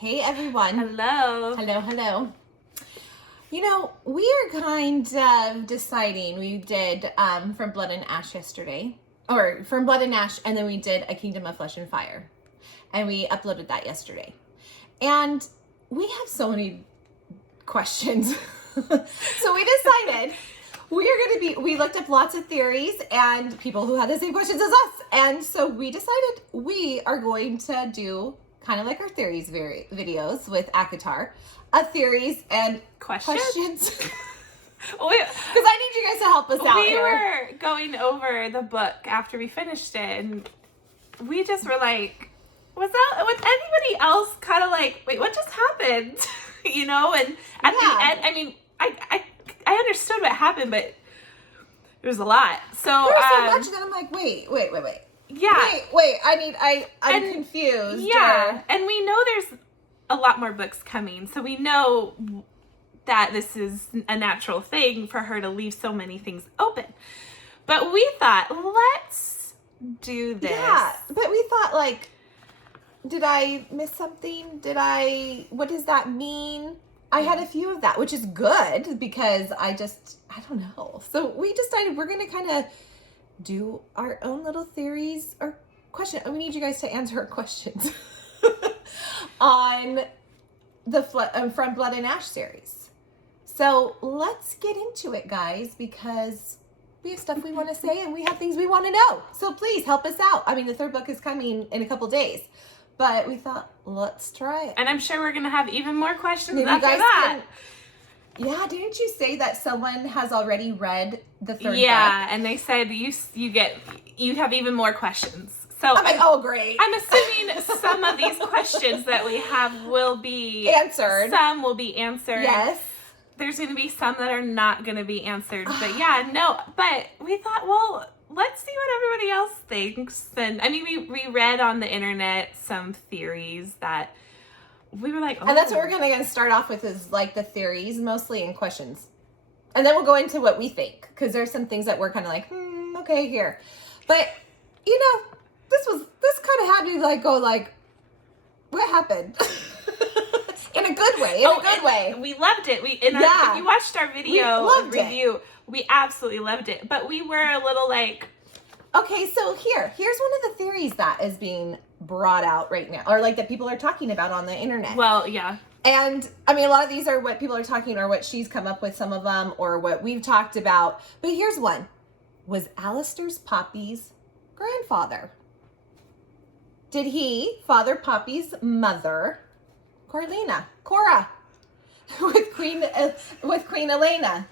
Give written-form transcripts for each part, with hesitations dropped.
Hey everyone. Hello. Hello. You know, we are kind of deciding. We did From Blood and Ash yesterday. Or From Blood and Ash, and then we did A Kingdom of Flesh and Fire. And we uploaded that yesterday. And we have so many questions. So we decided we looked up lots of theories and people who had the same questions as us. And so we decided we are going to do kind of like our theories videos with Akatar, theories and questions. Because I need you guys to help us out here. We were going over the book after we finished it, and we just were like, was anybody else kind of like, wait, what just happened? You know, and at the end, I mean, I understood what happened, but there was a lot. So there was so much that I'm like, wait. Yeah. Wait, I'm confused. Yeah. And we know there's a lot more books coming. So we know that this is a natural thing for her to leave so many things open. But we thought, let's do this. Yeah. But we thought, like, did I miss something? What does that mean? I had a few of that, which is good because I don't know. So we decided we're going to kind of do our own little theories or questions. We need you guys to answer our questions on the From Blood and Ash series. So let's get into it, guys, because we have stuff we want to say and we have things we want to know. So please help us out. I mean, the third book is coming in a couple days, but we thought, let's try it. And I'm sure we're going to have even more questions Maybe after that. Yeah, didn't you say that someone has already read the third book? Yeah, and they said you have even more questions. So I'm like, oh, great. I'm assuming some of these questions that we have will be answered. Some will be answered. Yes. There's going to be some that are not going to be answered. But yeah, no. But we thought, well, let's see what everybody else thinks. And I mean, we read on the internet some theories that we were like, oh. And that's what we're going to start off with is like the theories mostly and questions. And then we'll go into what we think. Because there's some things that we're kind of like, okay, here. But, you know, this kind of had me like go like, what happened? In a good way. In a good way. We loved it. If you watched our video review, we absolutely loved it. But we were a little like, okay, so here's one of the theories that is being brought out right now, or like that people are talking about on the internet. Well, yeah. And I mean, a lot of these are what people are talking, or what she's come up with, some of them, or what we've talked about. But here's one. Was Alistair's Poppy's grandfather? Did he father Poppy's mother, Cora, with Queen Elena,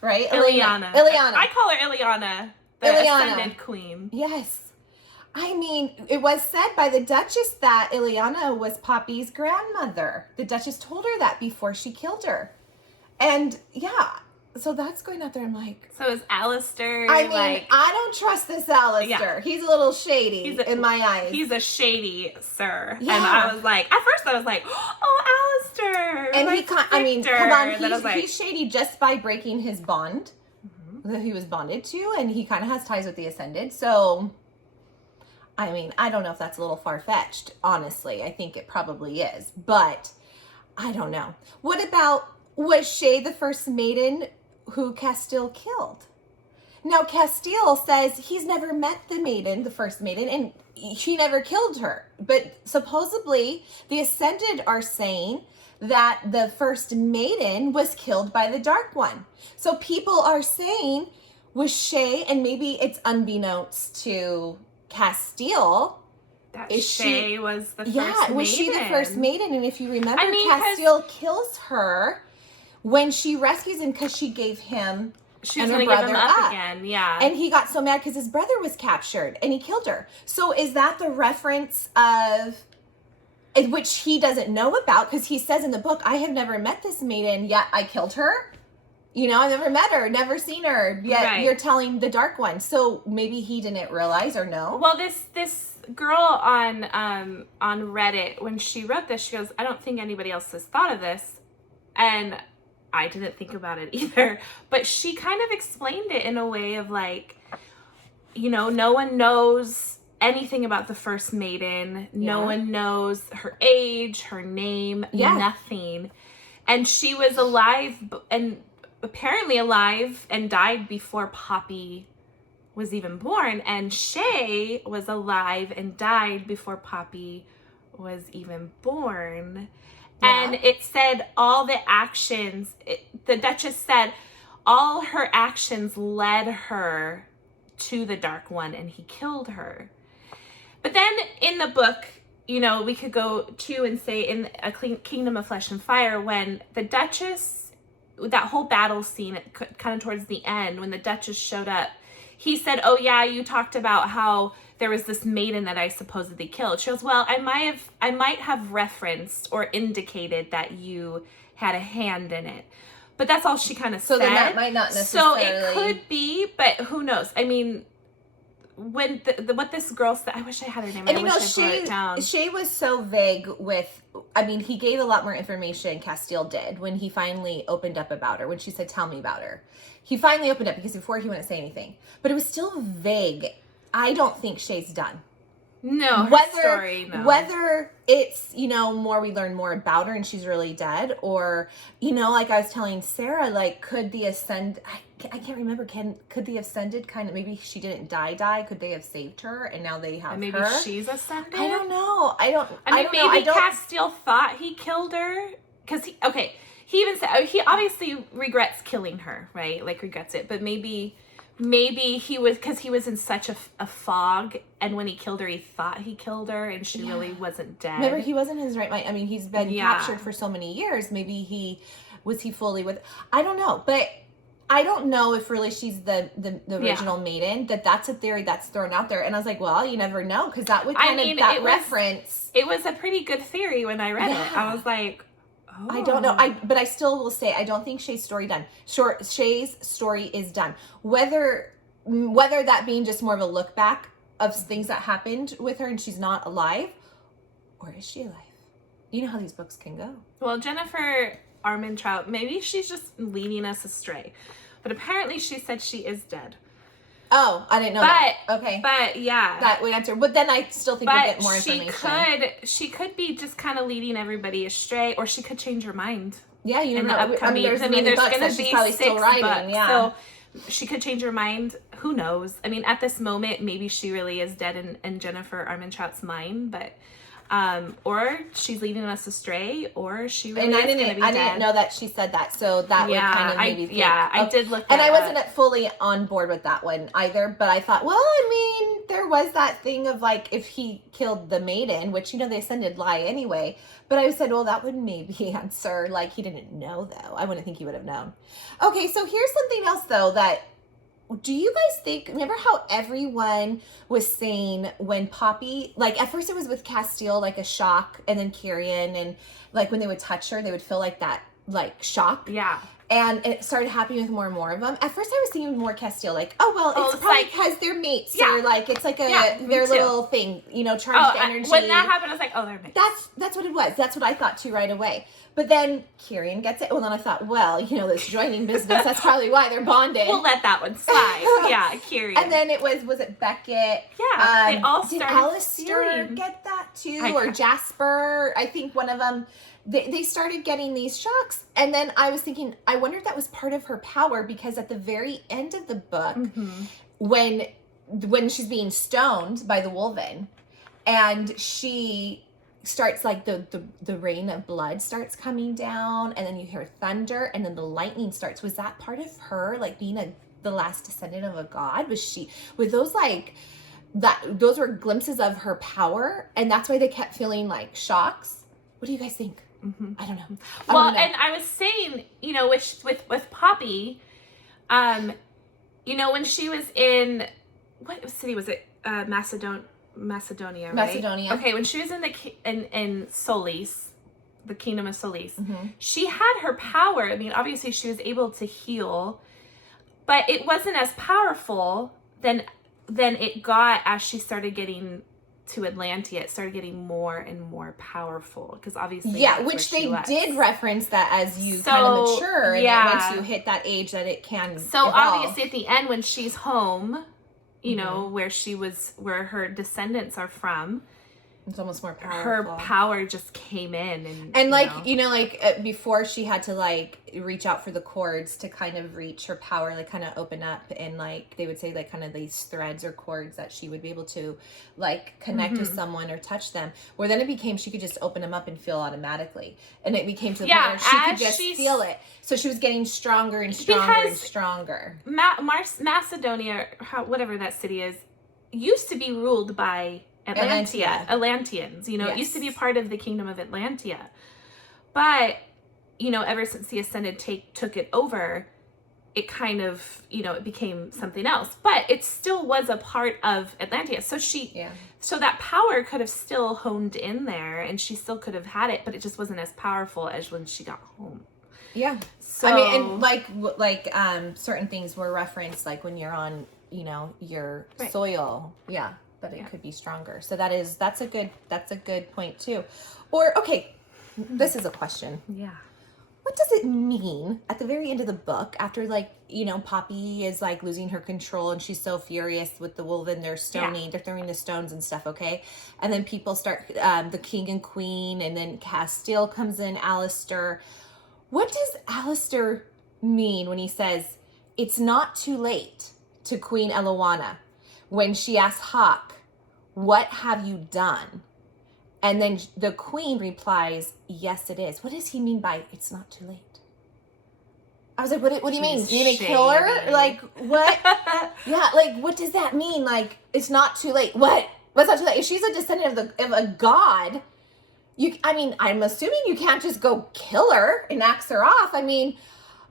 right? Ileana. I call her Ileana, the Ascended Queen. Yes. I mean, it was said by the Duchess that Ileana was Poppy's grandmother. The Duchess told her that before she killed her. And yeah, so that's going out there. I'm like, so is Alistair I mean, I don't trust this Alistair. Yeah. He's a little shady in my eyes. He's a shady sir. Yeah. And I was like, at first I was like, oh, Alistair. And come on, he's shady just by breaking his bond that he was bonded to, and he kind of has ties with the Ascended. So, I mean, I don't know if that's a little far-fetched, honestly. I think it probably is, but I don't know. What about, was Shay the first maiden who Castile killed? Now, Castile says he's never met the first maiden, and she never killed her. But supposedly, the Ascended are saying that the first maiden was killed by the Dark One. So people are saying, was Shay, and maybe it's unbeknownst to Castile, that Shay was the first maiden. Yeah, was she the first maiden? And if you remember, Castile kills her when she rescues him because she gave him and her brother up again. Yeah. And he got so mad because his brother was captured and he killed her. So is that the reference of, which he doesn't know about, because he says in the book, I have never met this maiden, yet I killed her. You know, I never met her, never seen her, yet you're telling the Dark One. So maybe he didn't realize or know. Well, this girl on Reddit, when she wrote this, she goes, I don't think anybody else has thought of this. And I didn't think about it either. But she kind of explained it in a way of like, you know, no one knows anything about the first maiden. No one knows her age, her name, nothing. And she was alive, and apparently alive, and died before Poppy was even born. And Shay was alive and died before Poppy was even born. Yeah. And it said all the actions, the Duchess said all her actions led her to the Dark One, and he killed her. But then in the book, you know, we could go to and say in A Kingdom of Flesh and Fire, when the Duchess, that whole battle scene, kind of towards the end, when the Duchess showed up, he said, oh yeah, you talked about how there was this maiden that I supposedly killed. She goes, well, I might have referenced or indicated that you had a hand in it. But that's all she kind of said. So then that might not necessarily... So it could be, but who knows? I mean, when what this girl said, I wish I had her name. And I wish I wrote it down. Shay was so vague with, I mean, he gave a lot more information, Castile did, when he finally opened up about her, when she said, tell me about her. He finally opened up, because before he wouldn't say anything. But it was still vague. I don't think Shay's done. No, whether it's, you know, more we learn more about her and she's really dead, or, you know, like I was telling Sarah, like, could the I can't remember, could the Ascended kind of, maybe she didn't die, could they have saved her and now they have maybe her? She's Ascended? I don't know. I mean, maybe Castile thought he killed her, because he even said, he obviously regrets killing her, right? Like, regrets it, but maybe he was, because he was in such a fog, and when he killed her, he thought he killed her, and she really wasn't dead. Remember, he wasn't in his right mind. I mean, he's been captured for so many years. Maybe was he fully with, I don't know, but I don't know if really she's the original maiden. That's a theory that's thrown out there, and I was like, well, you never know, because that would reference. It was a pretty good theory when I read it. I was like, oh. I don't know. But I still will say I don't think Shay's story done. Shay's story is done. Whether that being just more of a look back of things that happened with her and she's not alive, or is she alive? You know how these books can go. Well, Jennifer Armentrout, maybe she's just leading us astray, but apparently she said she is dead. Oh, I didn't know that. Okay. But yeah. That would answer. But then I still think we'll get more information. She could be just kind of leading everybody astray, or she could change her mind. Yeah, you never know. There's going to be probably 6 still writing, books. yeah. So she could change her mind. Who knows? I mean, at this moment, maybe she really is dead in Jennifer Armentrout's mind, but... or she's leading us astray, or she really is going to be dead. I didn't know that she said that, so that would kind of maybe think. Yeah, I did look and I wasn't fully on board with that one either, but I thought, well, I mean, there was that thing of, like, if he killed the maiden, which, you know, the Ascended lie anyway, but I said, well, that would maybe answer, like, he didn't know, though. I wouldn't think he would have known. Okay, so here's something else, though, that... Do you guys think, remember how everyone was saying when Poppy, like, at first it was with Castile, like, a shock, and then Kyrian, and, like, when they would touch her, they would feel, like, that, like, shock. Yeah. And it started happening with more and more of them. At first I was thinking more Castile, like, oh, well, it's probably because they're mates, or, like, it's like their little thing, you know, charged energy. When that happened, I was like, oh, they're mates. That's what it was. That's what I thought, too, right away. But then Kyrian gets it. Well, then I thought, well, you know, this joining business, that's probably why they're bonded. We'll let that one slide. Yeah, Kyrian. And then it was it Beckett? Yeah, they all started. Did Alistair get that too? Or Jasper? I think one of them, they started getting these shocks. And then I was thinking, I wonder if that was part of her power, because at the very end of the book, when she's being stoned by the Wolven, and she... starts, like, the rain of blood starts coming down, and then you hear thunder, and then the lightning starts. Was that part of her, like, being the last descendant of a god? Was those, like, those were glimpses of her power, and that's why they kept feeling like shocks? What do you guys think? I don't know. And I was saying, you know, with Poppy, you know, when she was in, what city was it? Macedonia, right? Macedonia. Okay, when she was in Solis, the Kingdom of Solis, she had her power. I mean, obviously she was able to heal, but it wasn't as powerful than it got as she started getting to Atlantia. It started getting more and more powerful, because obviously which they did reference that as you kind of mature, and that once you hit that age that it can So evolve. obviously at the end when she's home you know, where her descendants are from. It's almost more powerful. Her power just came in, and like you know, like before she had to like reach out for the cords to kind of reach her power, like kind of open up, and like they would say like kind of these threads or cords that she would be able to like connect with someone or touch them. Where then it became she could just open them up and feel automatically, and it became to the point where she could just feel it. So she was getting stronger and stronger and stronger. Macedonia, whatever that city is, used to be ruled by Atlanteans, you know, It used to be a part of the kingdom of Atlantia. But, you know, ever since the Ascended took it over, it kind of, you know, it became something else. But it still was a part of Atlantia. So so that power could have still honed in there, and she still could have had it, but it just wasn't as powerful as when she got home. Yeah. So I mean, and like certain things were referenced, like when you're on, you know, your soil. Yeah. But it could be stronger. So that's a good point too. Or okay, this is a question. Yeah. What does it mean at the very end of the book after like, you know, Poppy is like losing her control and she's so furious with the wolven, they're stoning, they're throwing the stones and stuff, okay? And then people start the king and queen, and then Castile comes in, Alistair. What does Alistair mean when he says it's not too late to Queen Eloana? When she asks Hawk, what have you done? And then the queen replies, yes, it is. What does he mean by it's not too late? I was like, what do you mean? You gonna kill her? Like, what? Yeah, like, what does that mean? Like, it's not too late. What? What's not too late? If she's a descendant of a god, I'm assuming you can't just go kill her and axe her off. I mean,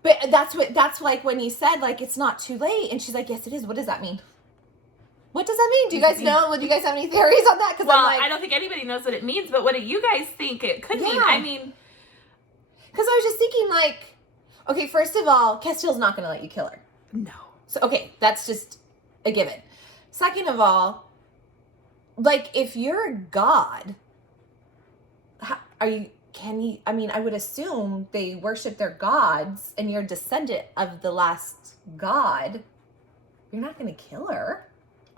but that's like when he said, like, it's not too late. And she's like, yes, it is. What does that mean? What does that mean? Do you guys know? Do you guys have any theories on that? Well, I don't think anybody knows what it means, but what do you guys think it could mean? I mean, because I was just thinking, like, okay, first of all, Castile's not going to let you kill her. No. So, okay, that's just a given. Second of all, like, if you're a god, I would assume they worship their gods, and you're a descendant of the last god. You're not going to kill her.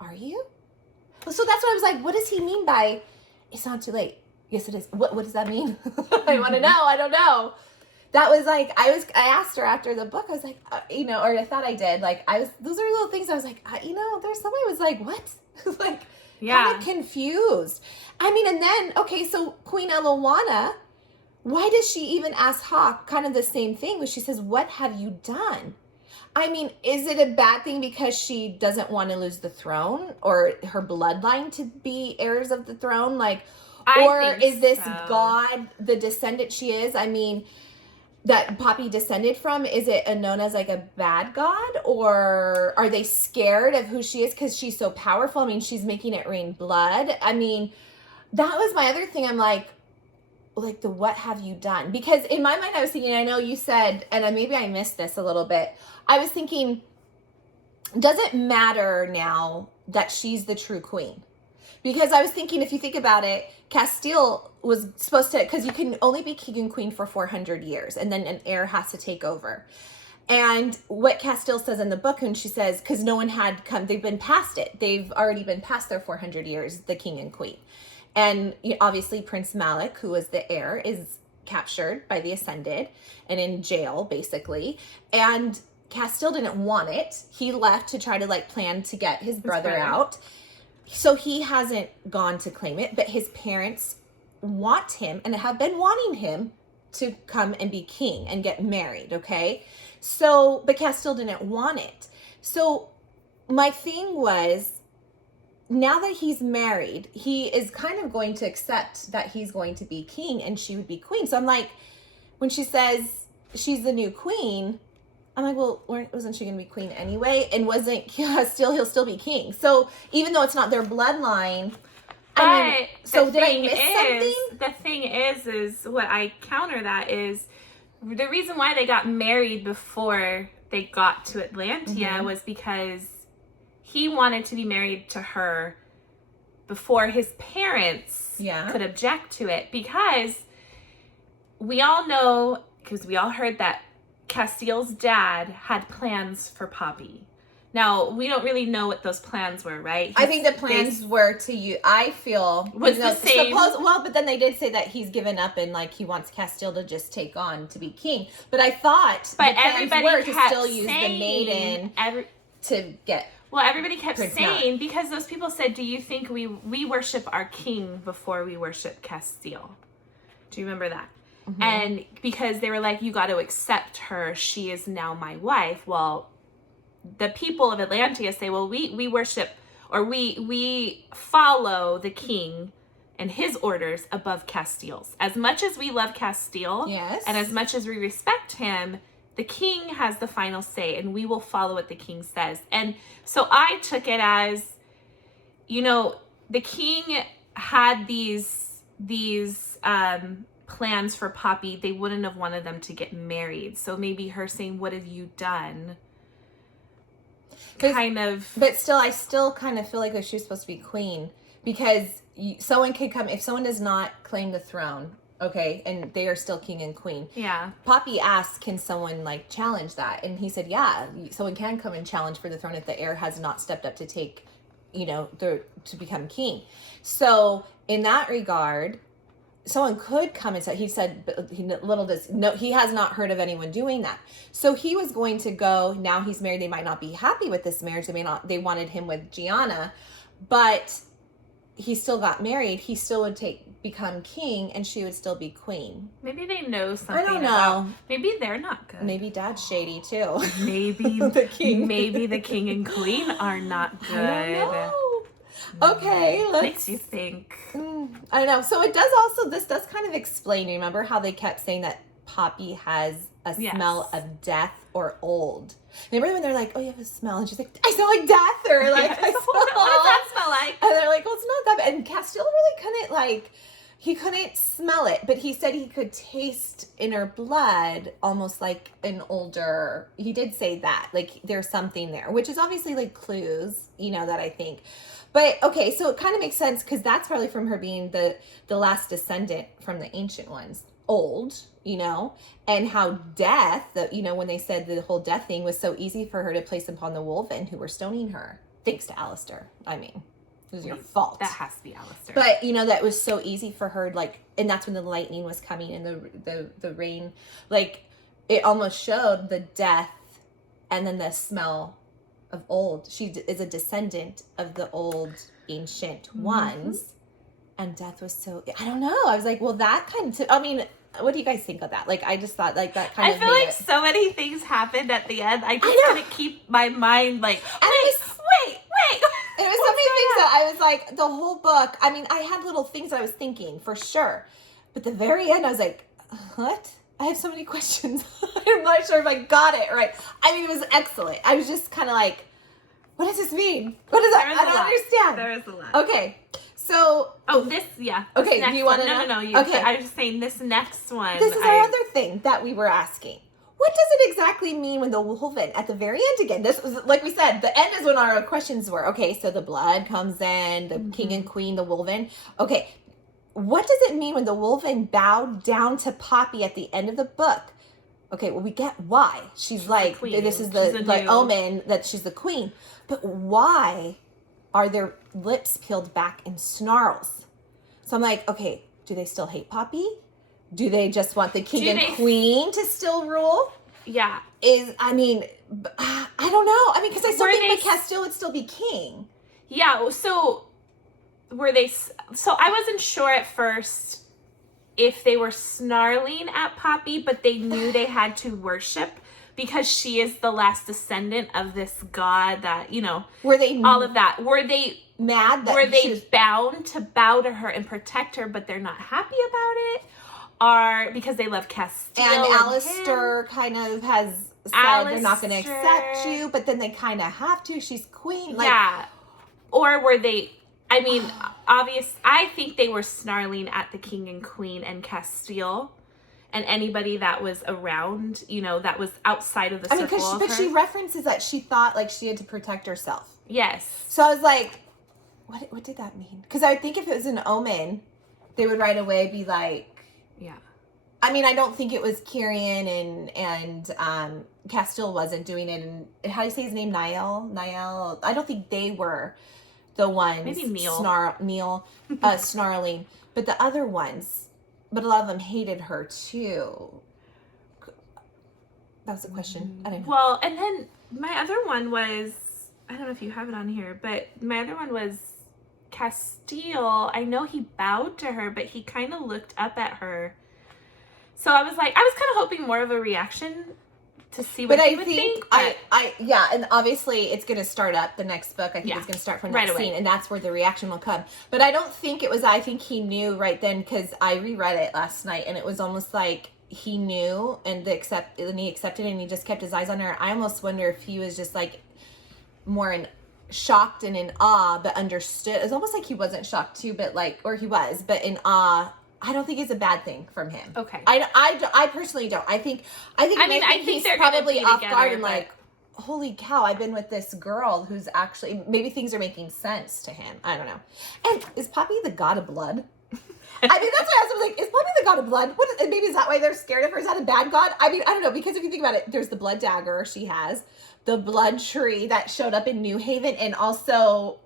Are you? So that's what I was like, what does he mean by it's not too late? Yes, it is. What does that mean? I want to know. I don't know. That was like, I asked her after the book, I was like, you know, or I thought I did. Like, those are little things I was like, you know, there's somebody was like, what? Like, kind of confused. I mean, and then, okay, so Queen Eloana, why does she even ask Hawk kind of the same thing when she says, what have you done? I mean, is it a bad thing because she doesn't want to lose the throne or her bloodline to be heirs of the throne? Like, or is this God, the descendant she is? I mean, that Poppy descended from, is it known as like a bad god? Or are they scared of who she is because she's so powerful? I mean, she's making it rain blood. I mean, that was my other thing. I'm like the what have you done? Because in my mind I was thinking, I know you said, and maybe I missed this a little bit, I was thinking, does it matter now that she's the true queen? Because I was thinking, if you think about it, Castile was supposed to, because you can only be king and queen for 400 years, and then an heir has to take over. And what Castile says in the book, and she says, because no one had come, they've been past it. They've already been past their 400 years, the king and queen. And obviously Prince Malak, who was the heir, is captured by the Ascended and in jail, basically. And Castile didn't want it. He left to try to like plan to get his brother out. So he hasn't gone to claim it, but his parents want him and have been wanting him to come and be king and get married, okay? So, but Castile didn't want it. So my thing was, now that he's married, he is kind of going to accept that he's going to be king and she would be queen. So I'm like, when she says she's the new queen, I'm like, well, wasn't she going to be queen anyway? And wasn't he'll still be king. So even though it's not their bloodline, so did I miss something? The thing is what I counter that is the reason why they got married before they got to Atlantia was because he wanted to be married to her before his parents could object to it. Because we all know, because we all heard that Castile's dad had plans for Poppy. Now, we don't really know what those plans were, right? I think the plans were to you. I feel was the same. But then they did say that he's given up and like he wants Castile to just take on to be king. But I thought the plans were to still use the maiden to get. Well, everybody kept Prince saying, because those people said, do you think we worship our king before we worship Castile? Do you remember that? Mm-hmm. And because they were like, you got to accept her. She is now my wife. Well, the people of Atlantia say, well, we worship, or we follow the king and his orders above Castile's. As much as we love Castile, yes, and as much as we respect him, the king has the final say, and we will follow what the king says. And so I took it as, the king had these plans for Poppy. They wouldn't have wanted them to get married. So maybe her saying, what have you done? But still, I still kind of feel like she was supposed to be queen, because someone could come, if someone does not claim the throne, okay, and they are still king and queen. Yeah. Poppy asked, can someone challenge that? And he said, yeah, someone can come and challenge for the throne if the heir has not stepped up to take, to become king. So in that regard, someone could come and say, he said, but he has not heard of anyone doing that. So he was going to go, now he's married, they might not be happy with this marriage. They wanted him with Gianna, but he still got married. He still would become king, and she would still be queen. Maybe they know something. I don't know. Maybe they're not good. Maybe Dad's shady too. Maybe the king. Maybe the king and queen are not good. I don't know. Okay, makes you think. I know. So this does kind of explain. Remember how they kept saying that Poppy has a smell of death or old? Remember when they're like, oh, you have a smell, and she's like, I smell like death, or like, I smell. What does that smell like? And they're like, well, it's not that bad. And Castile really couldn't he couldn't smell it, but he said he could taste in her blood almost like an older. He did say that, there's something there, which is obviously clues, that I think. But okay, so it kind of makes sense, because that's probably from her being the last descendant from the ancient ones, old, and how death, when they said the whole death thing was so easy for her to place upon the Wolven who were stoning her, thanks to Alistair. I mean, it was your fault. That has to be Alistair. But that was so easy for her, and that's when the lightning was coming and the rain, it almost showed the death and then the smell of old. She is a descendant of the old ancient ones, and death was so, I don't know. I was like, well, that kind of, what do you guys think of that? I just thought that kind of, I feel like so many things happened at the end. I just couldn't keep my mind wait. There was so many things that I was like, the whole book, I had little things that I was thinking for sure, but the very end I was like, what? I have so many questions. I'm not sure if I got it right. It was excellent. I was just kind of like, what does this mean? What is that? I don't understand. There is a lot. Okay. So. Oh, this, yeah. Okay, do you want to know? No. Okay. I was just saying this next one. This is our other thing that we were asking. What does it exactly mean when the Wolven, at the very end again, this was, like we said, the end is when our questions were. Okay, so the blood comes in, the king and queen, the Wolven. Okay, what does it mean when the Wolven bowed down to Poppy at the end of the book? Okay, well, we get why. She's like, this is the omen that she's the queen. But why are their lips peeled back in snarls? So I'm like, okay, do they still hate Poppy? Do they just want the king and queen to still rule? Yeah. I don't know. Because I still think Castile would still be king. Yeah, so were they... So I wasn't sure at first if they were snarling at Poppy, but they knew they had to worship because she is the last descendant of this god that, Were they... All of that. Were they... Mad that were they bound to bow to her and protect her, but they're not happy about it? Or because they love Castile and Alistair kind of has said they're not going to accept you, but then they kind of have to. She's queen. Yeah. Or were they... I think they were snarling at the king and queen and Castile and anybody that was around, that was outside of the circle but she references that she thought she had to protect herself. Yes. So I was like, what did that mean? Because I would think if it was an omen, they would right away be like, yeah. I mean, I don't think it was Kyrian and Castile wasn't doing it. And how do you say his name? Niall. I don't think they were the ones. Maybe Neil. Snarling. But the other ones, but a lot of them hated her too. That was a question. I don't know. Well, and then my other one was, I don't know if you have it on here, but my other one was Castile. I know he bowed to her, but he kind of looked up at her. So I was kind of hoping more of a reaction to see what he would think. Yeah, and obviously it's going to start up the next book. I think it's going to start from that scene, and that's where the reaction will come. But I don't think it was, I think he knew right then, because I reread it last night, and it was almost like he knew, and he accepted it, and he just kept his eyes on her. I almost wonder if he was just like more shocked and in awe, but understood. It was almost like he wasn't shocked too, but like, or he was, but in awe. I don't think it's a bad thing from him. Okay. I personally don't. I think he's probably off guard and like, holy cow, I've been with this girl who's actually, maybe things are making sense to him. I don't know. And is Poppy the god of blood? I mean, that's why I was like, is Poppy the god of blood? And maybe is that why they're scared of her? Is that a bad god? I mean, I don't know, because if you think about it, there's the blood dagger she has, the blood tree that showed up in New Haven, and also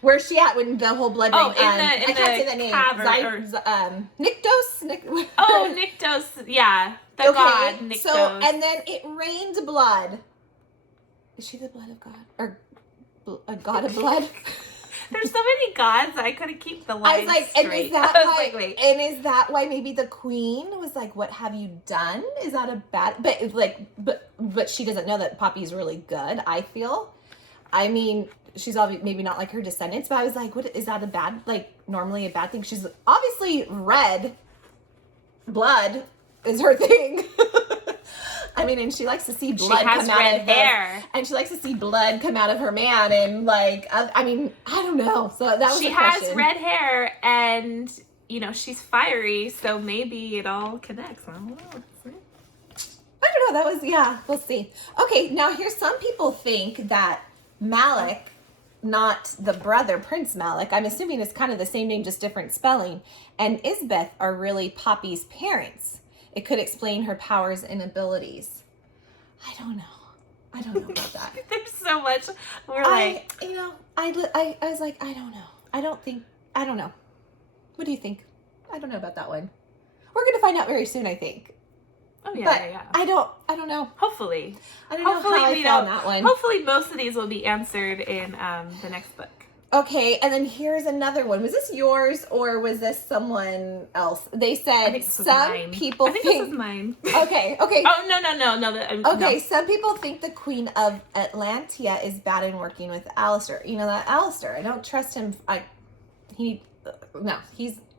where's she at when the whole blood ring? I can't say the name. Nyktos? Nyktos. Yeah. The god, Nyktos. So, and then it rained blood. Is she the blood of God? Or a god of blood? There's so many gods, I couldn't keep the lines straight. And is that why maybe the queen was like, what have you done? Is that a bad... But she doesn't know that Poppy's really good, I feel. I mean... She's obviously maybe not like her descendants, but I was like, what is that a bad, like normally a bad thing? She's obviously red blood is her thing. I mean, and she likes to see blood come out of hair, and she likes to see blood come out of her man, and like, I mean, I don't know. So that was she has red hair, and you know she's fiery, so maybe it all connects. I don't know. That was we'll see. Okay, now here's some people think that Malak, not the brother, Prince Malak, I'm assuming it's kind of the same name, just different spelling, and Isbeth are really Poppy's parents. It could explain her powers and abilities. I don't know about that. There's so much. I was like, I don't know. I don't know. What do you think? I don't know about that one. We're going to find out very soon, I think. Oh yeah, but yeah. I don't know. Hopefully. I don't know how I found that one. Hopefully most of these will be answered in the next book. Okay, and then here's another one. Was this yours or was this someone else? They said people think this is mine. Okay. Oh no. Okay, some people think the Queen of Atlantia is bad in working with Alistair. You know that Alistair. I don't trust him.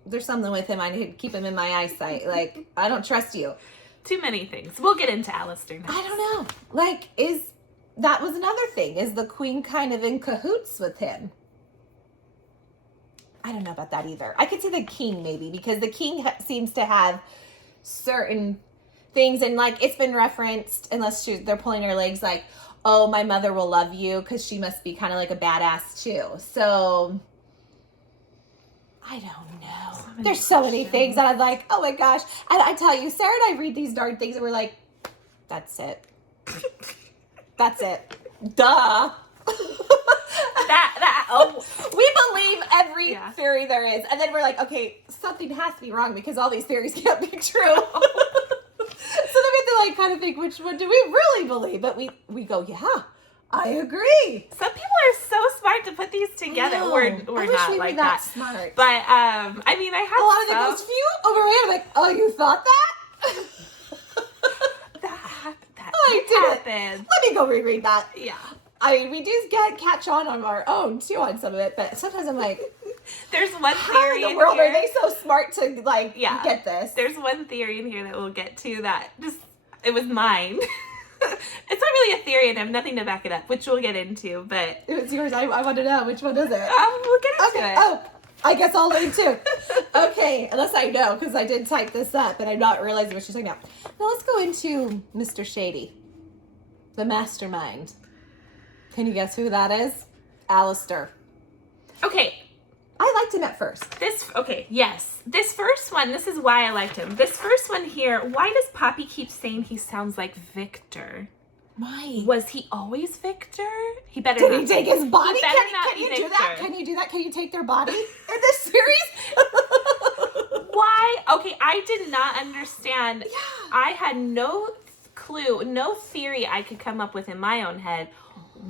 There's something with him. I need to keep him in my eyesight. Like, I don't trust you. Too many things. We'll get into Alistair next. I don't know. Like, that was another thing. Is the Queen kind of in cahoots with him? I don't know about that either. I could see the King maybe, because the King seems to have certain things, and like it's been referenced, unless they're pulling her legs, like, oh, my mother will love you, because she must be kind of like a badass too. So I don't know. There's so many things that I'm like, oh my gosh. And I tell you, Sarah and I read these darn things and we're like, that's it. That's it. Duh. We believe every theory there is. And then we're like, okay, something has to be wrong because all these theories can't be true. So then we have to like kind of think, which one do we really believe? But we go, yeah, I agree. Some people are so smart to put these together. We're not like that smart. But I mean, I have a lot of it goes phew over my head. I'm like, oh, you thought that? I didn't. Let me go reread that. Yeah. I mean, we do catch on our own too on some of it, but sometimes I'm like, there's one theory how in the world are they so smart to like get this? There's one theory in here that we'll get to that it was mine. It's not really a theory and I have nothing to back it up, which we'll get into, but it was yours. I want to know, which one is it? We'll get into it. Oh, I guess I'll leave too. Okay, unless I know, because I did type this up and I'm not realizing what she's talking about. Now let's go into Mr. Shady, the mastermind. Can you guess who that is? Alistair. Okay. I liked him at first. This first one, this is why I liked him. This first one here, why does Poppy keep saying he sounds like Victor? Why? Was he always Victor? He better Did not. he take his body? Can you do that? Can you do that? Can you take their body in this series? Why? Okay, I did not understand. Yeah. I had no clue, no theory I could come up with in my own head.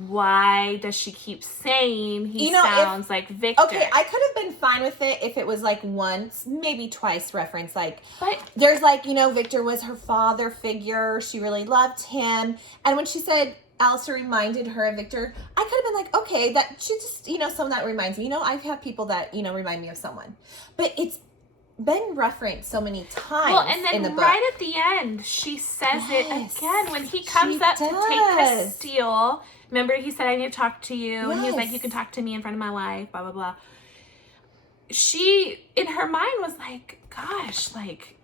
Why does she keep saying he sounds like Victor? Okay, I could have been fine with it if it was like once, maybe twice reference. Like, but there's like, Victor was her father figure. She really loved him. And when she said Alistair reminded her of Victor, I could have been like, okay, that she just, someone that reminds me. I have people that, remind me of someone. But it's been referenced so many times. Well, and then in the book. right at the end, she says it again when he comes up to take Castile. Remember, he said, I need to talk to you. And he was like, you can talk to me in front of my wife, blah, blah, blah. She, in her mind, was like, gosh, like,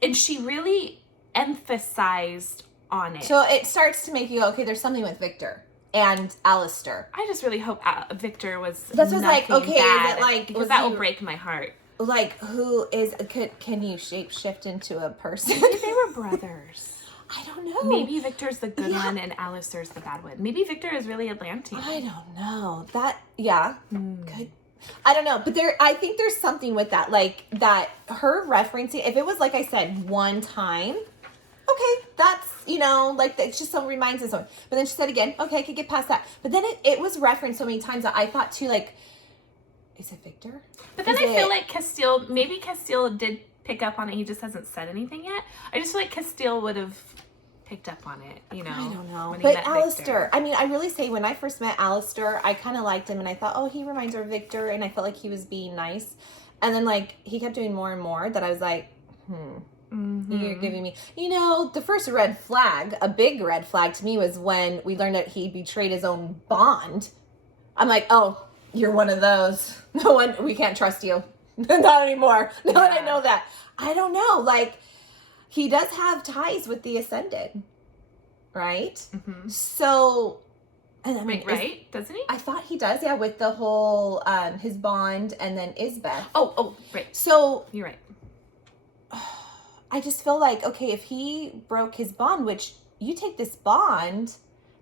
and she really emphasized on it. So it starts to make you go, okay, there's something with Victor and Alistair. I just really hope Victor was That's what's like, okay, bad, is it like... because that will break my heart. Like, can you shapeshift into a person? Maybe they were brothers. I don't know. Maybe Victor's the good one and Alistair's the bad one. Maybe Victor is really Atlantean. I don't know. Good. I don't know. But I think there's something with that. Like, that her referencing, if it was, like I said, one time, okay, that's, like, it just so reminds us of something. But then she said again, okay, I could get past that. But then it was referenced so many times that I thought, too, like, is it Victor? But then I feel like Castile did pick up on it. He just hasn't said anything yet. I just feel like Castile would have picked up on it, I don't know. When But Alistair, I mean, I really say when I first met Alistair, I kind of liked him and I thought, oh, he reminds her of Victor, and I felt like he was being nice. And then, like, he kept doing more and more that I was like, you're giving me... the first red flag, a big red flag to me, was when we learned that he betrayed his own bond. I'm like, oh, you're one of those. We can't trust you. Not anymore. Now that I know that. I don't know. Like, he does have ties with the Ascended, right? Mm-hmm. So, and I mean, right? Doesn't he? I thought he does, yeah, with the whole, his bond and then Isbeth. Oh, right. So. You're right. I just feel like, okay, if he broke his bond, which you take this bond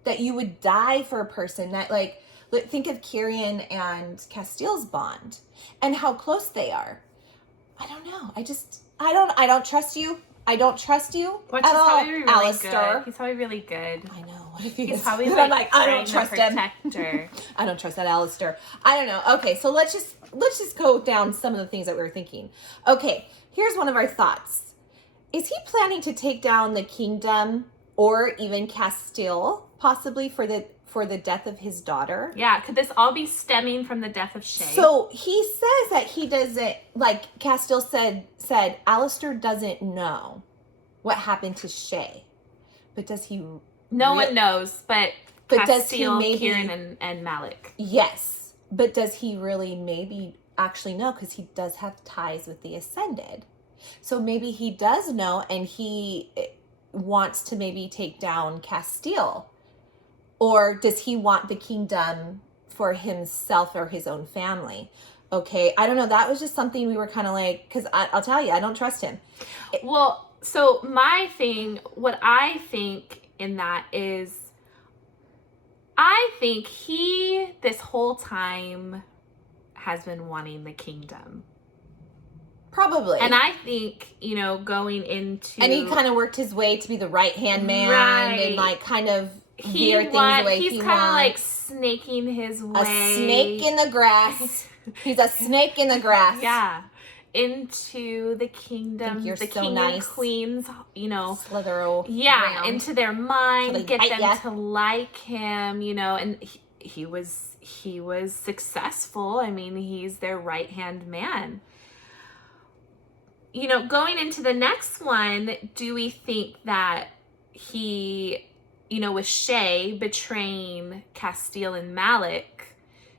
that you would die for a person that, like, think of Kyrian and Castile's bond and how close they are. I don't know. I don't trust you. I don't trust you Which at is all, probably really Alistair. good. He's probably really good. I know. What if he's probably like I don't trust him. Protector. I don't trust that Alistair. I don't know. Okay, so let's just go down some of the things that we were thinking. Okay, here's one of our thoughts. Is he planning to take down the kingdom or even Castile, possibly for the death of his daughter? Yeah, could this all be stemming from the death of Shay? So he says that he doesn't, like Castile said Alistair doesn't know what happened to Shay. But does he... No one knows, but Castile, does he maybe... Kieran, and Malak. Yes, but does he really maybe actually know? Because he does have ties with the Ascended. So maybe he does know and he wants to maybe take down Castile. Or does he want the kingdom for himself or his own family? Okay, I don't know. That was just something we were kind of like, because I'll tell you, I don't trust him. Well, so what I think in that is, I think he, this whole time, has been wanting the kingdom. Probably. And I think, going into... And he kind of worked his way to be the right-hand man. Right. And like kind of... He's kind of like snaking his way. A snake in the grass. He's a snake in the grass. Yeah. Into the kingdom. You're the so king nice. and queens, slither around. Into their mind, get them ya. to like him, and he was successful. I mean, he's their right-hand man. Going into the next one, do we think that he... with Shay betraying Castile and Malak,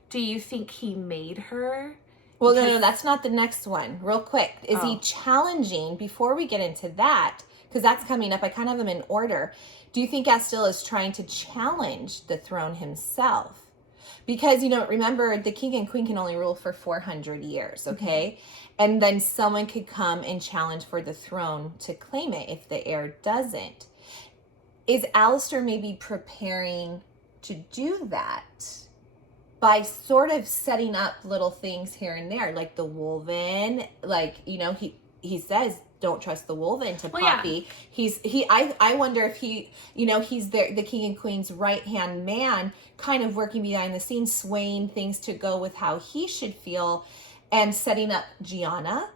do you think he made her? Well, no, that's not the next one. Real quick. Is he challenging, before we get into that, because that's coming up, I kind of have them in order. Do you think Castile is trying to challenge the throne himself? Because, remember, the king and queen can only rule for 400 years, okay? And then someone could come and challenge for the throne to claim it if the heir doesn't. Is Alistair maybe preparing to do that by sort of setting up little things here and there, like the Wolven, like, he says, don't trust the Wolven to Poppy. Yeah. I wonder if he's the king and queen's right-hand man, kind of working behind the scenes, swaying things to go with how he should feel, and setting up Gianna,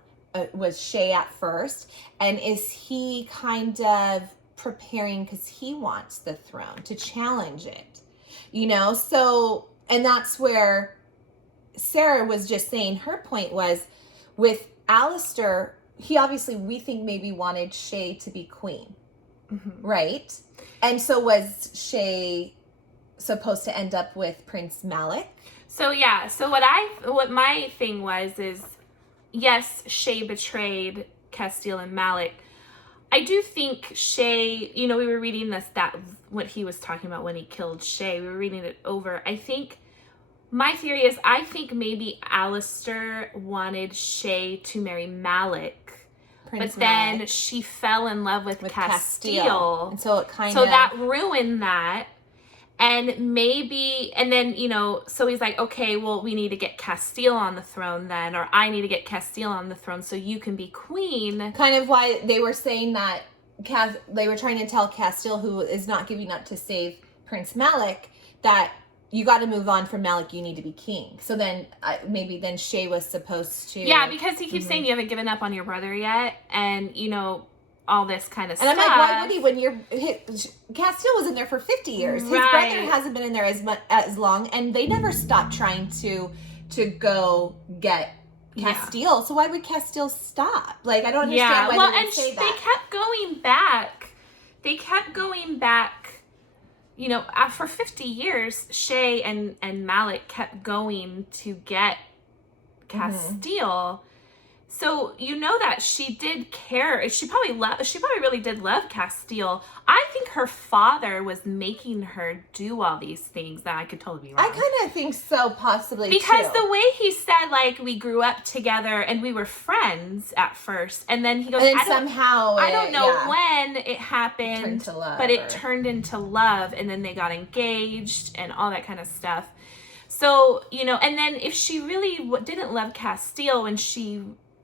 was Shay at first, and is he kind of preparing because he wants the throne to challenge it, so, and that's where Sarah was just saying her point was with Alistair, he obviously, we think, maybe wanted Shay to be queen, right? And so was Shay supposed to end up with Prince Malak? So yeah, so what my thing was is, yes, Shay betrayed Castile and Malak. I do think Shay, we were reading what he was talking about when he killed Shay, we were reading it over. My theory is, I think maybe Alistair wanted Shay to marry Malak, but then she fell in love with Castile. And so it so that ruined that. And maybe, and then, so he's like, okay, well, we need to get Castile on the throne then, or I need to get Castile on the throne so you can be queen. Kind of why they were saying that they were trying to tell Castile, who is not giving up to save Prince Malak, that you got to move on from Malak, you need to be king. So then maybe then Shay was supposed to. Yeah, because he keeps saying you haven't given up on your brother yet, and, all this kind of stuff. And I'm like, why would he when Castile was in there for 50 years. His brother hasn't been in there as long, and they never stopped trying to go get Castile. Yeah. So why would Castile stop? Like, I don't understand why they would say that. They kept going back. For 50 years, Shay and Malak kept going to get Castile. So that she did care. She probably really did love Castile. I think her father was making her do all these things that I could totally be wrong. I kind of think so, possibly, because the way he said, like, we grew up together and we were friends at first, and then he goes, I don't know when it happened, turned to love, but it turned into love, and then they got engaged and all that kind of stuff. So, and then if she really didn't love Castile when she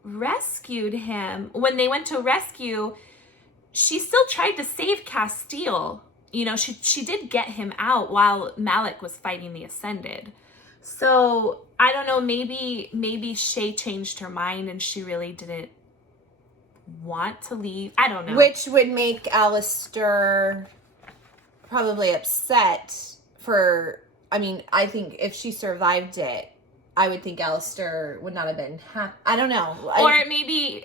rescued him, when they went to rescue, she still tried to save Castile. She did get him out while Malak was fighting the Ascended. So I don't know, maybe Shay changed her mind and she really didn't want to leave. I don't know. Which would make Alistair probably upset I think if she survived it, I would think Alistair would not have been happy. I don't know. Or maybe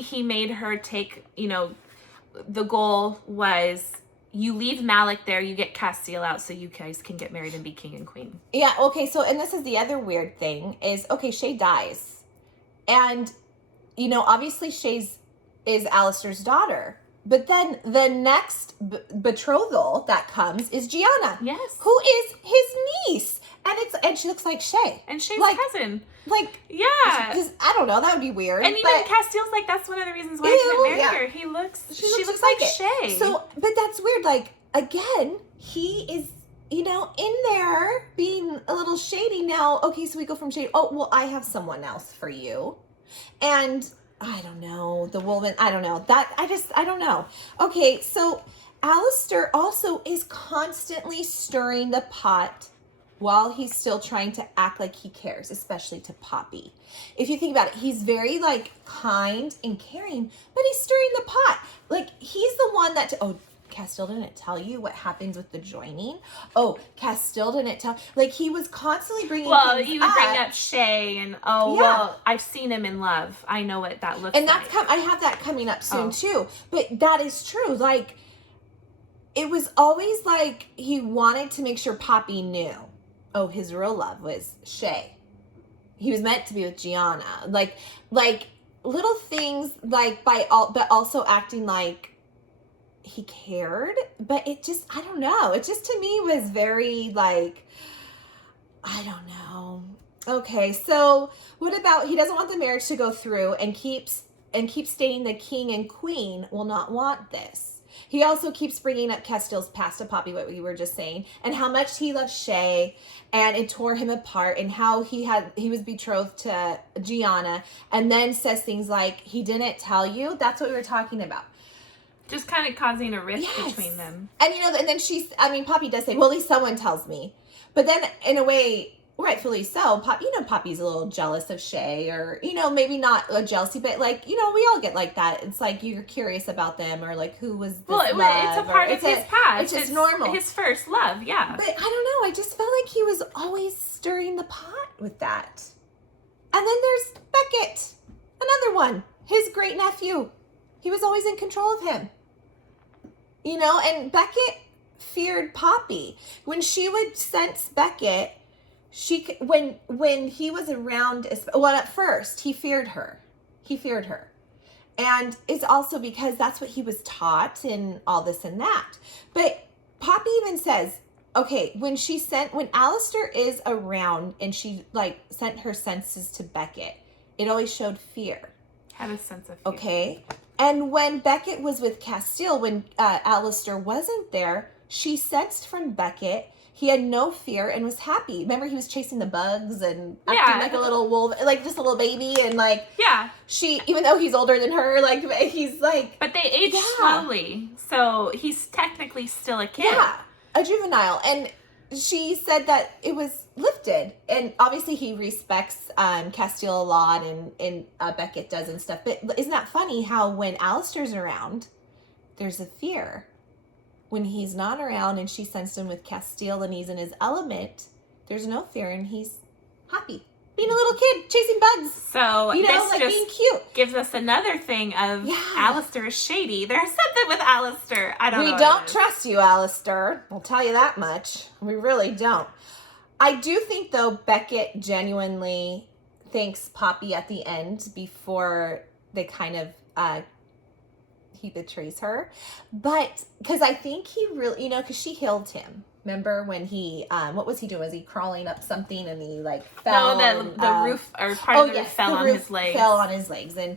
he made her take, the goal was you leave Malak there, you get Castile out so you guys can get married and be king and queen. Yeah, okay, so, and this is the other weird thing is, okay, Shay dies. And, obviously is Alistair's daughter. But then the next betrothal that comes is Gianna. Yes. Who is his niece. And she looks like Shay. And Shay's cousin. Yeah. I don't know, that would be weird. And even Castile's like, that's one of the reasons why I didn't marry her. She looks like Shay. So, but that's weird. Like, again, he is, in there being a little shady now. Okay, so we go from shady. Oh, well, I have someone else for you. And I don't know, the Wolven, I don't know. I don't know. Okay, so Alistair also is constantly stirring the pot while he's still trying to act like he cares, especially to Poppy. If you think about it, he's very, kind and caring, but he's stirring the pot. He's the one that, Castile didn't tell you what happens with the joining? Oh, Castile didn't tell. He was constantly bringing things up. Well, you would bring up Shay and, well, I've seen him in love. I know what that looks like. And I have that coming up soon, too. But that is true. It was always he wanted to make sure Poppy knew. Oh, his real love was Shay. He was meant to be with Gianna. Little things, but also acting like he cared, but it just, I don't know. It just, to me, was very, I don't know. Okay, so what about he doesn't want the marriage to go through and keeps stating the king and queen will not want this. He also keeps bringing up Castiel's past to Poppy, what we were just saying, and how much he loved Shay, and it tore him apart, and how he was betrothed to Gianna, and then says things like, he didn't tell you. That's what we were talking about. Just kind of causing a rift between them. And, and then Poppy does say, well, at least someone tells me. But then, in a way, rightfully so, Poppy's a little jealous of Shay, or, maybe not a jealousy, but, like, we all get like that. It's like you're curious about them, or, like, who was this it's a part of his past. It's just normal. His first love, yeah. But I don't know. I just felt like he was always stirring the pot with that. And then there's Beckett, another one, his great nephew. He was always in control of him. And Beckett feared Poppy. When she would sense Beckett, when he was around, at first he feared her. And it's also because that's what he was taught and all this and that. But Poppy even says, okay, when Alistair is around and she sent her senses to Beckett, it always showed fear. Had a sense of fear. Okay. And when Beckett was with Castiel, when Alistair wasn't there, she sensed from Beckett he had no fear and was happy. Remember, he was chasing the bugs and acting like a little wolf, like just a little baby, and she, even though he's older than her, he's like. But they age slowly, so he's technically still a kid. Yeah, a juvenile, and she said that it was lifted, and obviously he respects Castiel a lot, and Beckett does and stuff. But isn't that funny how when Alistair's around, there's a fear. When he's not around and she sensed him with Castiel and he's in his element, there's no fear and he's happy. Being a little kid, chasing bugs. So this just being cute. Gives us another thing of Alistair is shady. There's something with Alistair. I don't know. We don't trust you, Alistair. I'll tell you that much. We really don't. I do think, though, Beckett genuinely thanks Poppy at the end before they kind of he betrays her. But because I think he really, because she healed him. Remember when he, what was he doing? Was he crawling up something and he fell? No, the roof or part of the roof fell on his legs. Fell on his legs, and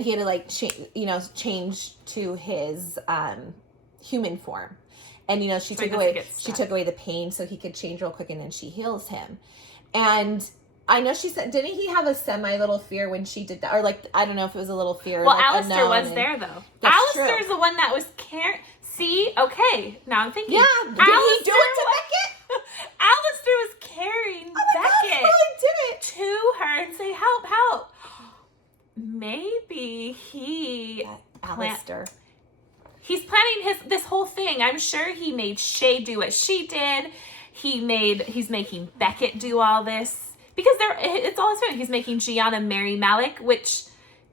he had to change to his human form, and she took away the pain so he could change real quick, and then she heals him, and. I know she said, didn't he have a semi-little fear when she did that? Or, I don't know if it was a little fear. Well, Alistair was there, though. Alistair's the one that was caring. See? Okay. Now I'm thinking. Yeah. Did he do it to Beckett? Alistair was carrying Beckett to her and say, help, help. Maybe he... Alistair. He's planning this whole thing. I'm sure he made Shay do what she did. He's making Beckett do all this. Because it's all his fault. He's making Gianna marry Malak, which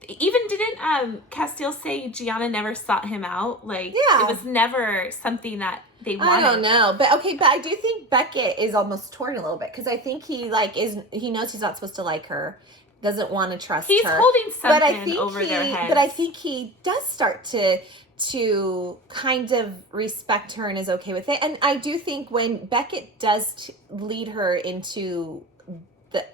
even didn't Castiel say Gianna never sought him out? It was never something that they wanted. I don't know. But I do think Beckett is almost torn a little bit. Because I think he he knows he's not supposed to like her. Doesn't want to trust her. He's holding something over their heads. But I think he does start to kind of respect her and is okay with it. And I do think when Beckett does lead her into...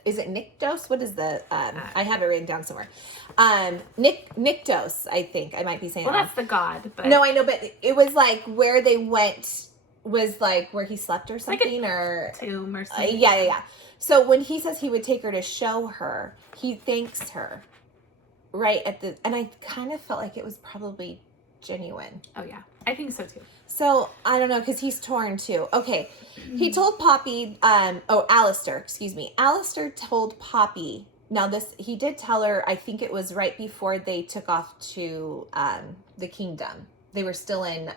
is it Nyktos? What is the, I have it written down somewhere. Nyktos, I think. I might be saying that's the god. But... No, I know, but it was where they went was where he slept or something, tomb or something. Yeah. So when he says he would take her to show her, he thanks her right and I kind of felt like it was probably genuine. Oh, yeah. I think so, too. So, I don't know, because he's torn, too. Okay. He told Poppy, Alistair, excuse me. Alistair told Poppy, now he did tell her, I think it was right before they took off to the kingdom. They were still in,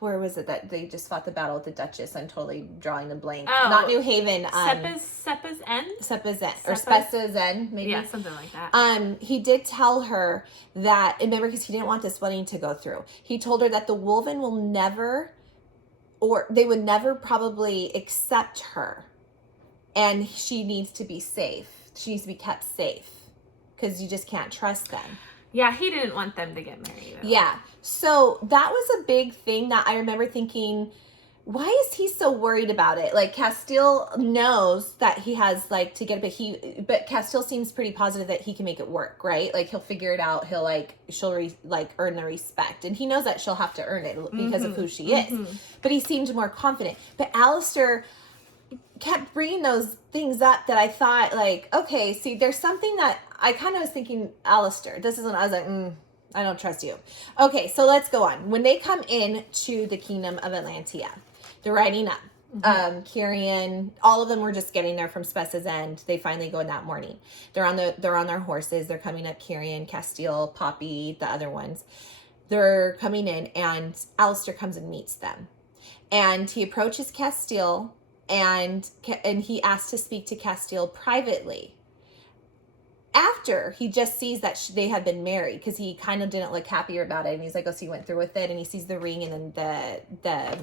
where was it that they just fought the battle with the Duchess? I'm totally drawing a blank. Oh, not New Haven. Seppa's End? Seppa's End. Or Spessa's End, maybe. Yeah, something like that. He did tell her that, remember, because he didn't want this wedding to go through. He told her that the Wolven will never, or they would never probably accept her. And she needs to be safe. She needs to be kept safe. Because you just can't trust them. Yeah, he didn't want them to get married. Yeah. So that was a big thing that I remember thinking, why is he so worried about it? Like, Castile knows that he has, like, to get it, but Castile seems pretty positive that he can make it work, right? Like, he'll figure it out. She'll earn the respect. And he knows that she'll have to earn it because of who she is. But he seemed more confident. But Alistair kept bringing those things up that I thought, like, okay, see, there's something that I kind of was thinking, Alistair, this is when I was like, I don't trust you. Okay, so let's go on. When they come in to the kingdom of Atlantia, they're riding up. Kyrian, all of them were just getting there from Spessa's End. They finally go in that morning. They're on their horses. They're coming up. Kyrian, Castile, Poppy, the other ones. They're coming in, and Alistair comes and meets them. And he approaches Castile, and he asks to speak to Castile privately. After he just sees that they have been married, because he kind of didn't look happier about it, and he's like, oh, so you went through with it, and he sees the ring and then the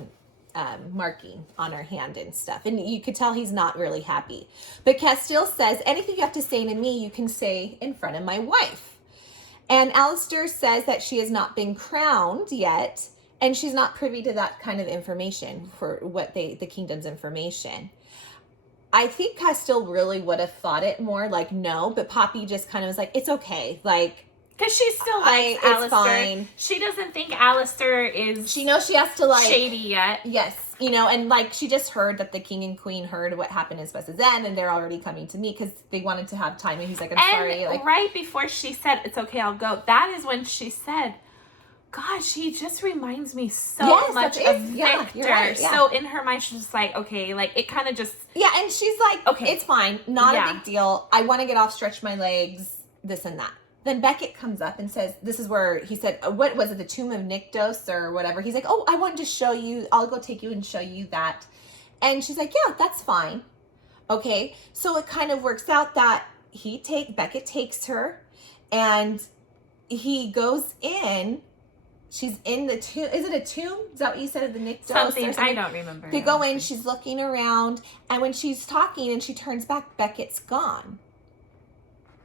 marking on her hand and stuff, and you could tell he's not really happy. But Castile says, anything you have to say to me, you can say in front of my wife. And Alistair says that she has not been crowned yet, and she's not privy to that kind of information for what the kingdom's information. I think Castile really would have thought it more like no, but Poppy just kind of was like, it's okay. Like, because she still likes Alistair. It's fine. She doesn't think Alistair is she knows she has to like shady yet. Yes. You know, and like she just heard that the king and queen heard what happened in Spessa's End, and they're already coming to me because they wanted to have time, and he's like, I'm sorry. Like, right before she said, it's okay, I'll go, that is when she said, God, she just reminds me so much of Victor. Yeah, you're right, yeah. So in her mind, she's just like, okay, like it kind of just... Yeah, and she's like, okay, it's fine. Not a big deal. I want to get off, stretch my legs, this and that. Then Beckett comes up and says, this is where he said, what was it, the Tomb of Nyctos or whatever? He's like, oh, I wanted to show you. I'll go take you and show you that. And she's like, yeah, that's fine. Okay, so it kind of works out that Beckett takes her and he goes in. She's in the tomb. Is it a tomb? Is that what you said of the Nyctos? Something. I don't remember. They go in, she's looking around, and when she's talking and she turns back, Beckett's gone.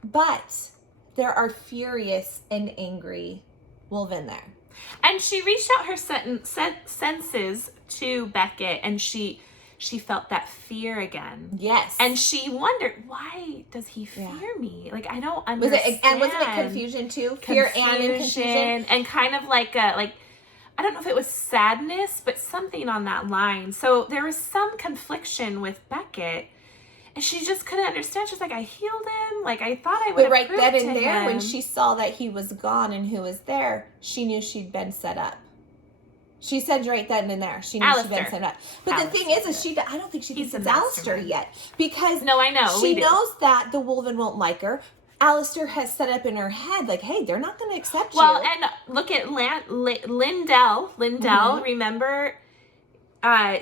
But there are furious and angry wolven there. And she reached out her senses to Beckett, and she felt that fear again. Yes. And she wondered, why does he fear me? Like, I don't understand. Wasn't it confusion too? Fear and confusion. And kind of like I don't know if it was sadness, but something on that line. So there was some confliction with Beckett, and she just couldn't understand. She's like, I healed him. Like, I thought I would have proved then and to there, him. when she saw that he was gone and who was there, she knew she'd been set up. She said right then and there. She knew she'd been set up. But the thing is I don't think she thinks it's Alistair yet. Because no, I know. She knows that the wolven won't like her. Alistair has set up in her head, like, hey, they're not going to accept you. Well, and look at Lindell. Remember,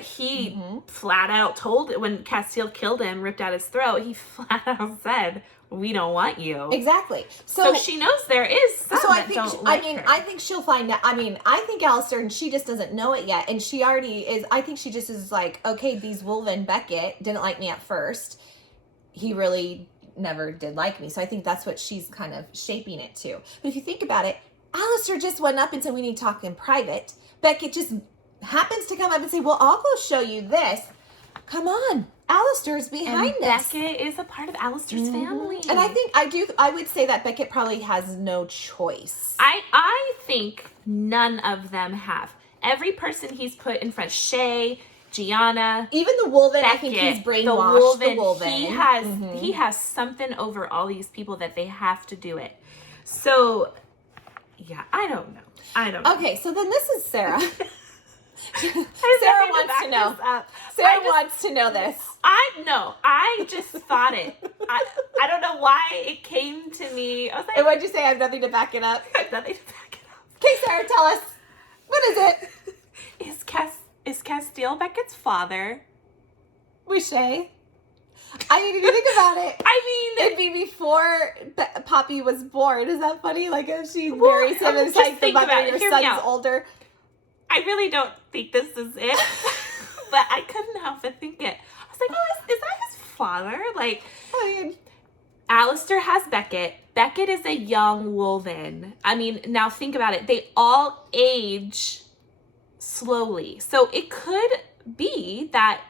he flat out told it when Castile killed him, ripped out his throat. He flat out said, "We don't want you." Exactly. So she knows there is some I think she'll find out. I mean, I think Alistair, and she just doesn't know it yet, and she already is. I think she just is like, okay, these wolven Beckett didn't like me at first. He really never did like me. So I think that's what she's kind of shaping it to. But if you think about it, Alistair just went up and said, we need to talk in private. Beckett just happens to come up and say, well, I'll go show you this. Come on. Alistair's behind this. Beckett is a part of Alistair's family. And I would say that Beckett probably has no choice. I think none of them have. Every person he's put in front, Shay, Gianna, even the wolven, Beckett, I think he's brainwashed the wolven. He has something over all these people that they have to do it. So, yeah, I don't know. Okay, so then this is Sarah. Sarah wants to know. Sarah wants to know this. I just thought it. I don't know why it came to me. I was like, and what'd you say? I have nothing to back it up. I have nothing to back it up. Okay, Sarah, tell us. What is it? Is Castile Beckett's father? Was Shay? I mean, if you think about it, I mean, it'd be before Poppy was born. Is that funny? Like, if she marries him and it's like the mother, your son's older. I really don't think this is it, but I couldn't help but think it. I was like, oh, is that his father? Like, I mean, Alistair has Beckett. Beckett is a young wolven. I mean, now think about it. They all age slowly. So it could be that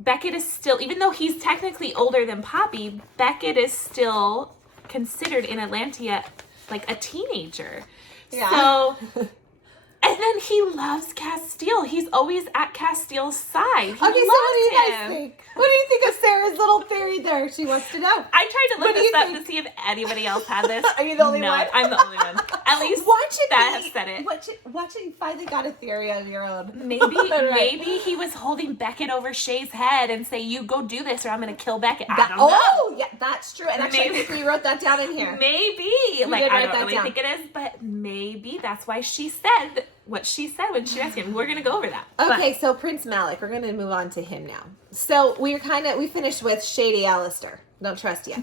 Beckett is still, even though he's technically older than Poppy, Beckett is still considered in Atlantia like a teenager. Yeah. So, and then he loves Castile. He's always at Castile's side. He Okay, so what do you loves guys him. think? What do you think of Sarah's little theory there? She wants to know. I tried to What look do this you up think? to see if anybody else had this. Are you the only no, one? I'm the only one. At least Watch it that be- have said it. Watch it. You finally got a theory of your own. Maybe Right. maybe he was holding Beckett over Shay's head and say, "You go do this, or I'm going to kill Beckett." I don't know. Oh, yeah, that's true. And actually, Maybe. I think we wrote that down in here. Maybe. did Like, I write don't that really down. think it is, but maybe that's why she said what she said when she asked him. We're going to go over that. Okay, so Prince Malak, we're going to move on to him now. So we finished with Shady Alistair. Don't trust yet.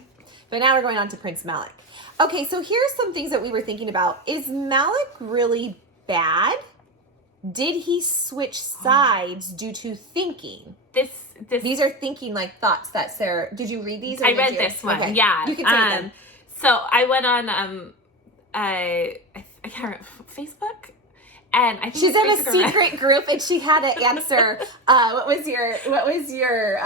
But now we're going on to Prince Malak. Okay, so here's some things that we were thinking about. Is Malak really bad? Did he switch sides due to thinking? These are thinking like thoughts that Sarah, did you read these? Or I did read you? this one. Okay. Yeah. You can say them. So I went on I can't remember, Facebook, and I think She's it's in a Facebook or secret group, and she had to answer. What was your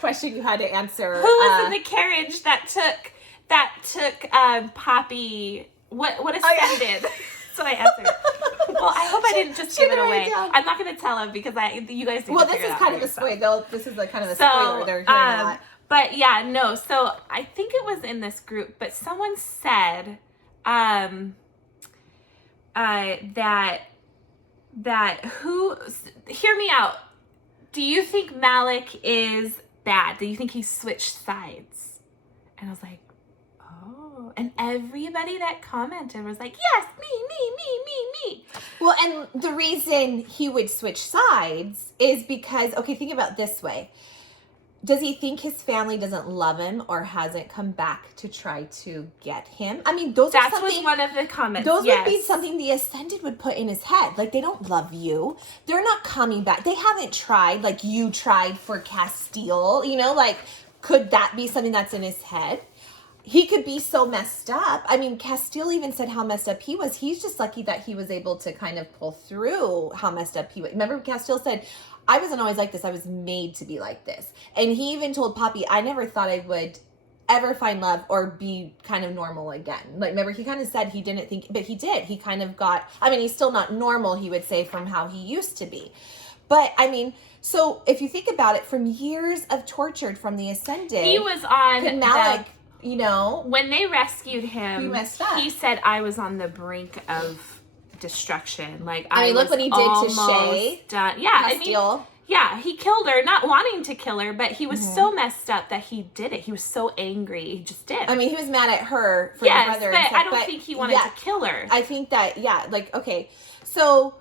question? You had to answer. Who was in the carriage that took Poppy? What ascended? So I answered. Well, I hope I didn't just give it away. I'm not going to tell him because you guys. Need Well, to this figure is it out kind for of a yourself. spoiler. This is kind of a spoiler. They're hearing a lot. But yeah, no. So I think it was in this group, but someone said that who, hear me out. Do you think Malak is bad? Do you think he switched sides? And I was like, oh. And everybody that commented was like, yes, me. Well, and the reason he would switch sides is because, okay, think about it this way. Does he think his family doesn't love him or hasn't come back to try to get him? I mean, That was one of the comments. Those yes. would be something the Ascended would put in his head. Like, they don't love you. They're not coming back. They haven't tried like you tried for Castile. You know, like, could that be something that's in his head? He could be so messed up. I mean, Castile even said how messed up he was. He's just lucky that he was able to kind of pull through how messed up he was. Remember, Castile said, I wasn't always like this. I was made to be like this. And he even told Poppy, I never thought I would ever find love or be kind of normal again. Like, remember, he kind of said he didn't think, but he did. He kind of got, I mean, he's still not normal, he would say, from how he used to be. But, I mean, so if you think about it, from years of tortured from the Ascended. He was on Malak, you know. When they rescued him, He messed up. he said, I was on the brink of destruction. Like, I mean, look was what he did to almost Shay. done. Yeah, Castile. yeah, he killed her, not wanting to kill her, but he was so messed up that he did it. He was so angry. He just did. I mean, he was mad at her for yes, the brother. but and stuff, I don't think he wanted to kill her. I think that, yeah, like, okay. So,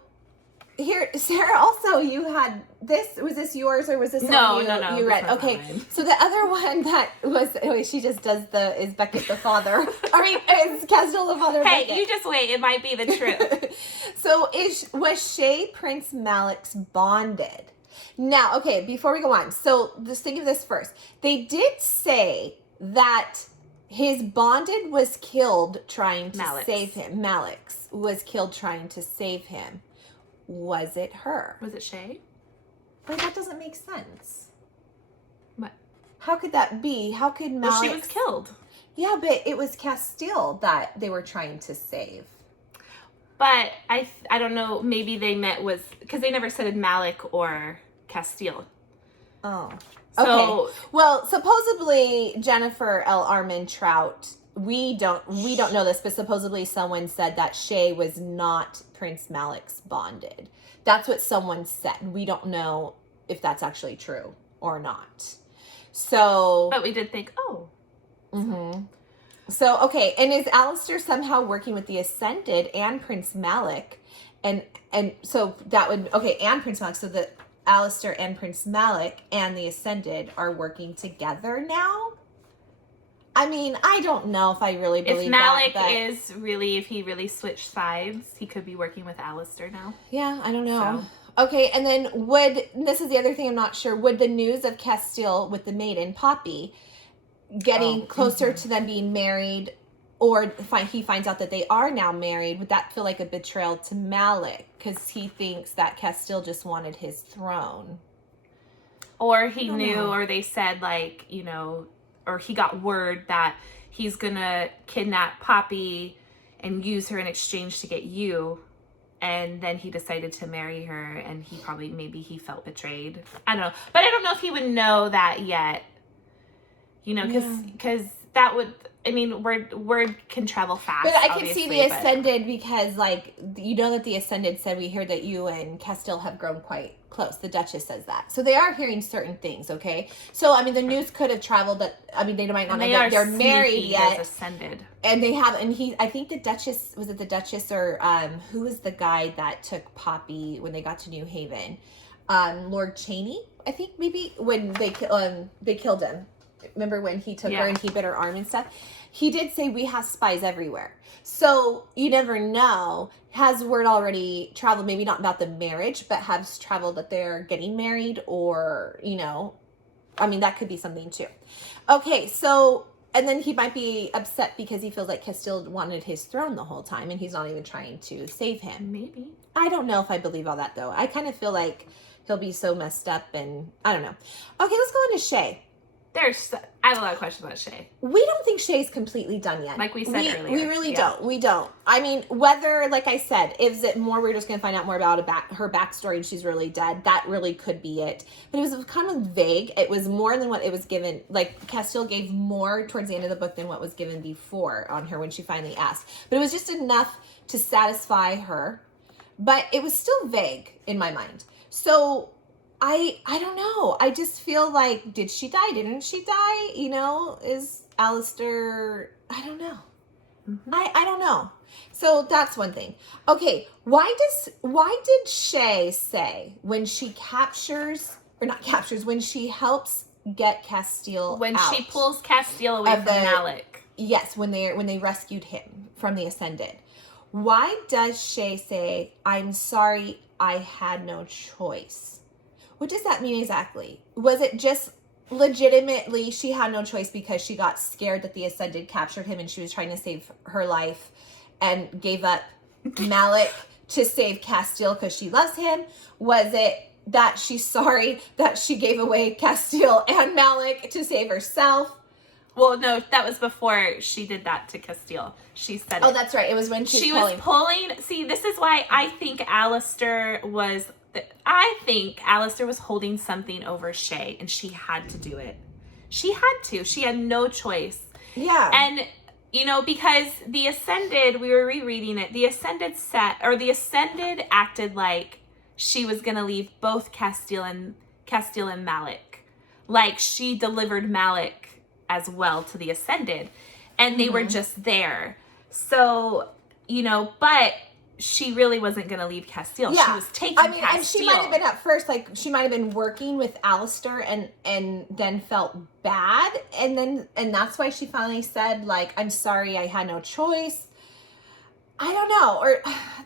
here, Sarah, also, you had this, was this yours or was this No, one you read? this was Okay, not mine. so the other one that was, oh, she just does is Beckett the father. I mean, is Castile the father of Hey, Beckett. you just wait. It might be the truth. So, was Shay Prince Malak's bonded? Now, okay, before we go on, so just think of this first. They did say that his bonded was killed trying to save him. Malak's was killed trying to save him. Was it her? Was it Shay? But that doesn't make sense. What? How could that be? How could Malak... Well, she was killed. Yeah, but it was Castile that they were trying to save. But I don't know, maybe they meant was, because they never said Malak or Castile. Oh. So, okay. Well, supposedly Jennifer L. Armentrout, we don't know this, but supposedly someone said that Shay was not Prince Malak's bonded. That's what someone said. We don't know if that's actually true or not. So, but we did think, oh. Mm-hmm. So, okay, and is Alistair somehow working with the Ascended and Prince Malak? And so that would, okay, and Prince Malak, so that Alistair and Prince Malak and the Ascended are working together now? I mean, I don't know if I really believe if Malak that. is really, if he really switched sides, he could be working with Alistair now. Yeah, I don't know. So. Okay, and then this is the other thing I'm not sure, would the news of Castile with the maiden, Poppy, getting closer to them being married, or he finds out that they are now married, would that feel like a betrayal to Malak? Because he thinks that Castile just wanted his throne. Or he knew, or they said, like, you know, or he got word that he's gonna kidnap Poppy and use her in exchange to get you. And then he decided to marry her, and maybe he felt betrayed. I don't know. But I don't know if he would know that yet. You know, because that would, I mean, word can travel fast. But I can see the Ascended because, like, you know that the Ascended said, we hear that you and Castile have grown quite close. The Duchess says that. So they are hearing certain things, okay? So, I mean, the news could have traveled that, I mean, they might not know that they're married yet. Ascended. And they have, and I think the Duchess, was it the Duchess or, who was the guy that took Poppy when they got to New Haven? Lord Cheney, I think, maybe, when they killed him. Remember when he took her and he bit her arm and stuff? He did say we have spies everywhere. So you never know. Has word already traveled, maybe not about the marriage, but has traveled that they're getting married or, you know, I mean, that could be something too. Okay, so, and then he might be upset because he feels like Castile wanted his throne the whole time and he's not even trying to save him. Maybe. I don't know if I believe all that though. I kind of feel like he'll be so messed up and I don't know. Okay, let's go into Shay. I have a lot of questions about Shay. We don't think Shay's completely done yet. Like we said earlier. We really don't. We don't. I mean, whether, like I said, is it more we're just going to find out more about her backstory and she's really dead? That really could be it. But it was kind of vague. It was more than what it was given. Like, Castile gave more towards the end of the book than what was given before on her when she finally asked. But it was just enough to satisfy her. But it was still vague in my mind. So I don't know. I just feel like, did she die? Didn't she die? You know, is Alistair, I don't know. Mm-hmm. I don't know. So that's one thing. Okay, why did Shay say when she when she helps get Castile when out, she pulls Castile away from Malak? Yes, when they rescued him from the Ascended. Why does Shay say, "I'm sorry, I had no choice"? What does that mean exactly? Was it just legitimately she had no choice because she got scared that the Ascended captured him and she was trying to save her life and gave up Malak to save Castile because she loves him? Was it that she's sorry that she gave away Castile and Malak to save herself? Well, no, that was before she did that to Castile. She said Oh, that's right. It was when she was pulling. See, this is why I think Alistair was holding something over Shay, and she had to do it. She had to. She had no choice. Yeah. And, you know, because the Ascended, we were rereading it, the Ascended acted like she was going to leave both Castile and Malak. Like, she delivered Malak as well to the Ascended, and they were just there. So, you know, but she really wasn't going to leave Castile. Yeah. She was taking Castile. And she might have been at first, like, she might have been working with Alistair and then felt bad. And that's why she finally said, like, I'm sorry, I had no choice. I don't know. Or,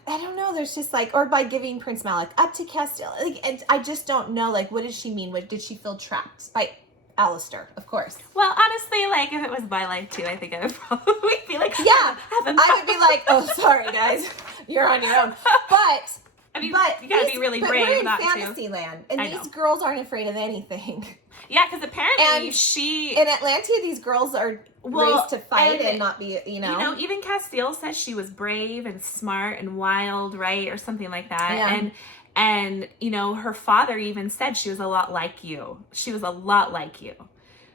I don't know. There's just, like, or by giving Prince Malak up to Castile. Like, and I just don't know, like, what did she mean? What did she feel trapped by Alistair, of course? Well, honestly, like, if it was my life too, I think I would probably be like, yeah, I would be like, oh, sorry, guys, you're on your own. But I mean, you gotta be really brave. We're in fantasy land, and these girls aren't afraid of anything. Yeah, because apparently in Atlantia, these girls are raised to fight and not be, you know, even Castile says she was brave and smart and wild, right, or something like that. Yeah. And, you know, her father even said she was a lot like you. She was a lot like you.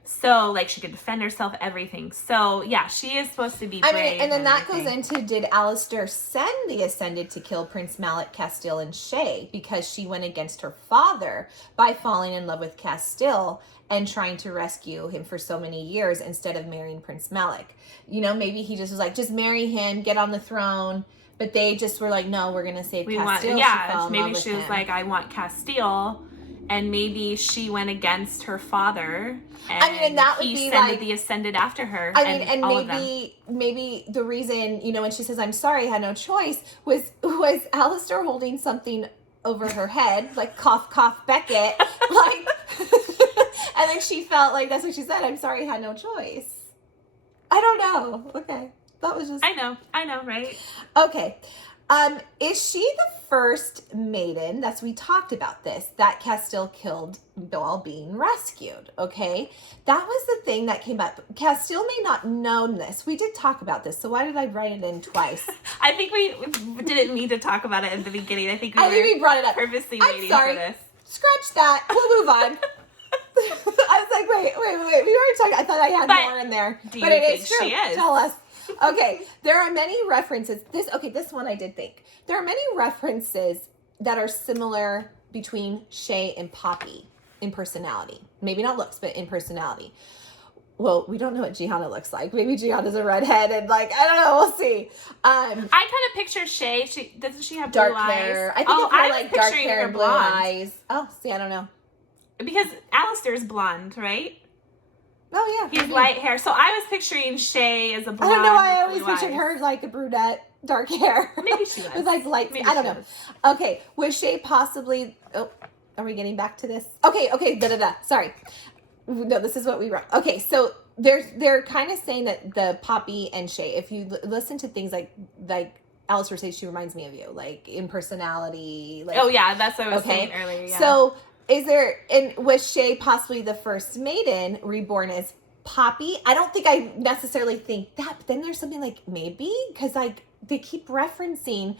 So, like, she could defend herself, everything. So, yeah, she is supposed to be brave. I mean, and then that goes into, did Alistair send the Ascended to kill Prince Malak, Castile, and Shay because she went against her father by falling in love with Castile and trying to rescue him for so many years instead of marrying Prince Malak? You know, maybe he just was like, just marry him, get on the throne. But they just were like, no, we're going to save Castile. Maybe she was like, I want Castile. And maybe she went against her father. And that would be he like the Ascended after her. And maybe the reason, you know, when she says, I'm sorry, I had no choice, was Alistair holding something over her head, like cough, cough, Beckett. Like, and then she felt like, that's what she said, I'm sorry, I had no choice. I don't know. Okay. That was just... I know, right? Okay. Is she the first maiden, we talked about this, that Castile killed while being rescued, okay? That was the thing that came up. Castile may not known this. We did talk about this, so why did I write it in twice? I think we didn't need to talk about it in the beginning. I think we brought it up. Purposely I'm waiting sorry. for this. Scratch that. We'll move on. I was like, wait. We already talked. I thought I had more in there. Do but you it think is true. she is? Tell us. Okay, there are many references. This one I did think. There are many references that are similar between Shay and Poppy in personality. Maybe not looks, but in personality. Well, we don't know what Gianna looks like. Maybe Gianna's a redhead and I don't know. We'll see. I kind of picture Shay. Doesn't she have dark blue hair? eyes? I think of her dark hair and blue eyes. Oh, see, I don't know. Because Alistair's blonde, right? Oh, yeah. He's light hair. So I was picturing Shay as a blonde. I don't know why I always pictured her like a brunette, dark hair. Maybe she was. With light. Maybe I don't know. Okay. Was Shay possibly... Oh, are we getting back to this? Okay. Sorry. No, this is what we wrote. Okay, so they're kind of saying that the Poppy and Shay, if you listen to things like Alistair says, she reminds me of you, in personality. Oh, yeah, that's what I was saying earlier, yeah. So... was Shay possibly the first maiden reborn as Poppy? I don't think I necessarily think that, but then there's something maybe, because they keep referencing,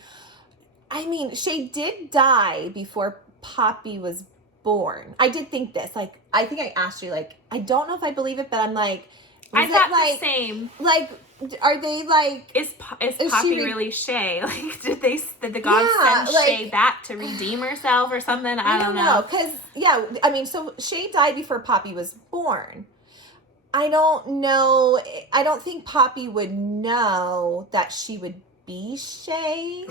Shay did die before Poppy was born. I did think this, I think I asked you, I don't know if I believe it, but I'm I thought the same. Are they is Poppy really Shay? Did the gods send Shay back to redeem herself or something? I don't know. Because so Shay died before Poppy was born. I don't know. I don't think Poppy would know that she would be Shay.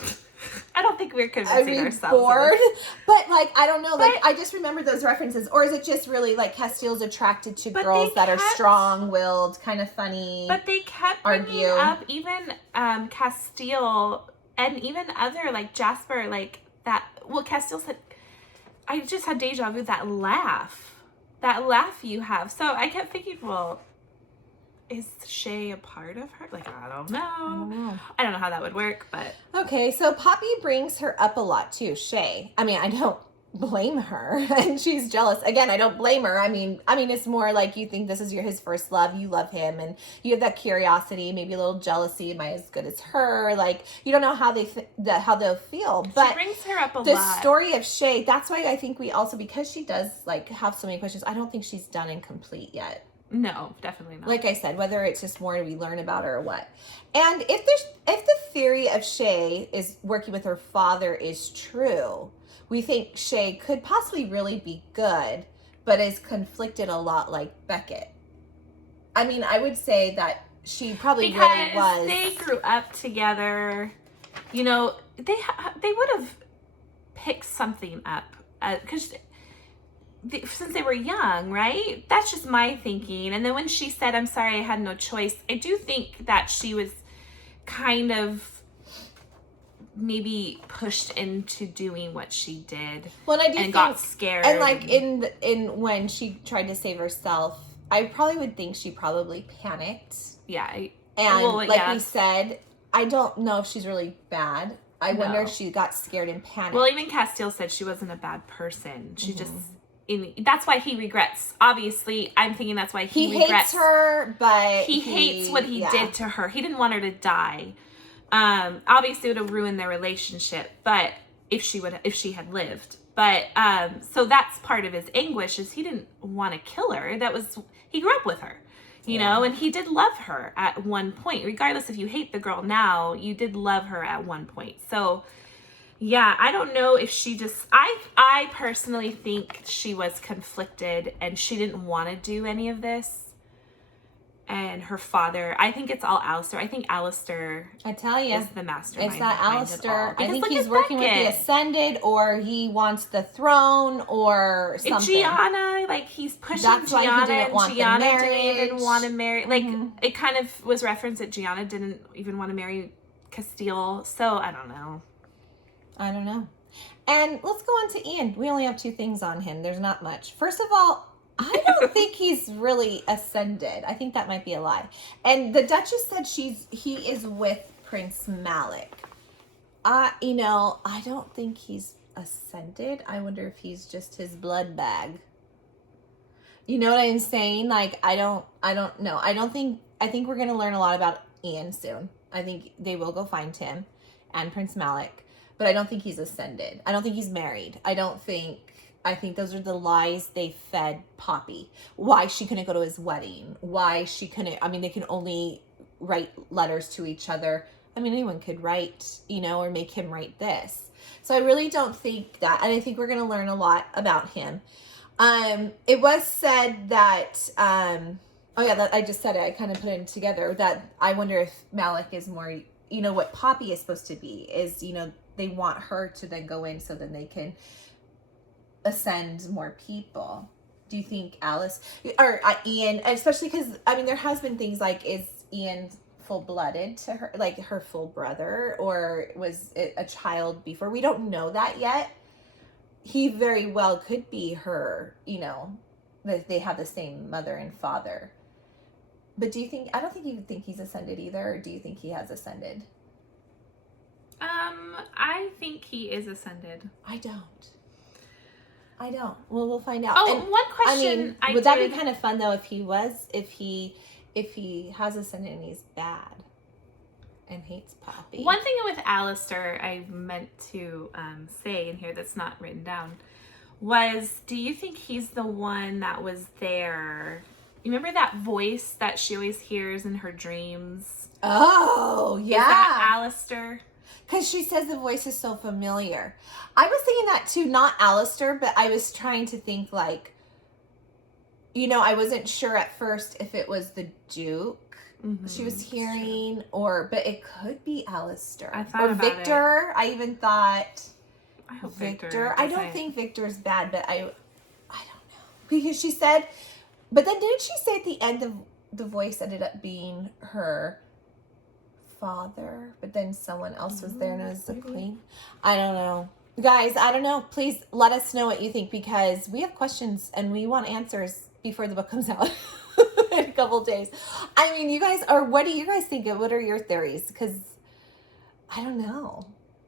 I don't think we're convincing ourselves. Bored, but I don't know. I just remember those references, or is it just really Castile's attracted to girls that are strong-willed, kind of funny? But they kept bringing up even Castile and even other Jasper, that. Well, Castile said, "I just had deja vu." That laugh you have. So I kept thinking, well, is Shay a part of her? I don't know. I don't know how that would work, but... Okay, so Poppy brings her up a lot, too, Shay. I don't blame her, and she's jealous. Again, I don't blame her. It's more you think this is his first love, you love him, and you have that curiosity, maybe a little jealousy. Am I as good as her? You don't know how how they'll feel. But she brings her up a lot. The story of Shay, that's why I think we also, because she does, have so many questions, I don't think she's done and complete yet. No, definitely not. Like I said, whether it's just more we learn about her or what. And if the theory of Shay is working with her father is true, we think Shay could possibly really be good, but is conflicted a lot like Beckett. I would say that she probably really was. They grew up together. They would have picked something up because. Since they were young, right? That's just my thinking. And then when she said, "I'm sorry, I had no choice," I do think that she was kind of maybe pushed into doing what she did. Well, and I do think, got scared. And in when she tried to save herself, I probably would think she probably panicked. Yeah. We said, I don't know if she's really bad. I wonder if she got scared and panicked. Well, even Castile said she wasn't a bad person. She just... that's why he regrets. Obviously, I'm thinking that's why he regrets. Hates her, but he hates what he did to her. He didn't want her to die. Obviously, it would have ruined their relationship. But if she had lived, but so that's part of his anguish is he didn't want to kill her. He grew up with her, you know, and he did love her at one point. Regardless if you hate the girl now, you did love her at one point. So. Yeah, I don't know if she just... I personally think she was conflicted and she didn't want to do any of this. And her father... I think it's all Alistair. I think Alistair I tell you, is the mastermind. It's that Alistair. I think he's working Beckett. with the Ascended, or he wants the throne, or something. It's Gianna, he's pushing That's Gianna, why he didn't want Gianna the marriage. didn't even want to marry... It kind of was referenced that Gianna didn't even want to marry Castile. So, I don't know. And let's go on to Ian. We only have 2 things on him. There's not much. First of all, I don't think he's really ascended. I think that might be a lie. And the Duchess said he is with Prince Malak. You know, I don't think he's ascended. I wonder if he's just his blood bag. You know what I'm saying? Like, I don't know. I think we're going to learn a lot about Ian soon. I think they will go find him and Prince Malak, but I don't think he's ascended. I don't think he's married. I think those are the lies they fed Poppy. Why she couldn't go to his wedding. Why she couldn't, I mean, they can only write letters to each other. I mean, anyone could write, you know, or make him write this. So I really don't think that, and I think we're going to learn a lot about him. It was said that, oh yeah, that I just said it. I kind of put it together that I wonder if Malak is more, you know, what Poppy is supposed to be is, you know, they want her to then go in so then they can ascend more people. Do you think Alice or Ian, especially because, I mean, there has been things like, is Ian full-blooded to her, like her full brother, or was it a child before? We don't know that yet. He very well could be her, you know, that they have the same mother and father. But do you think, I don't think you think he's ascended either, or do you think he has ascended? I think he is ascended. I don't. Well, we'll find out. Oh, and, one question. I mean, would that be kind of fun though if he has ascended and he's bad and hates Poppy? One thing with Alistair I meant to say in here that's not written down was, do you think he's the one that was there? You remember that voice that she always hears in her dreams? Oh, yeah. Is that Alistair? Because she says the voice is so familiar. I was thinking that too, not Alistair, but I was trying to think like, you know, I wasn't sure at first if it was the Duke she was hearing, but it could be Alistair. I thought or about Victor. I even thought I hope Victor. I don't think Victor's bad, but I don't know. Because she said, but then didn't she say at the end of the voice ended up being her father, but then someone else was there and it was the queen? I don't know. Guys, I don't know. Please let us know what you think, because we have questions and we want answers before the book comes out in a couple days. I mean, you guys, or what do you guys think? What are your theories? Because I don't know.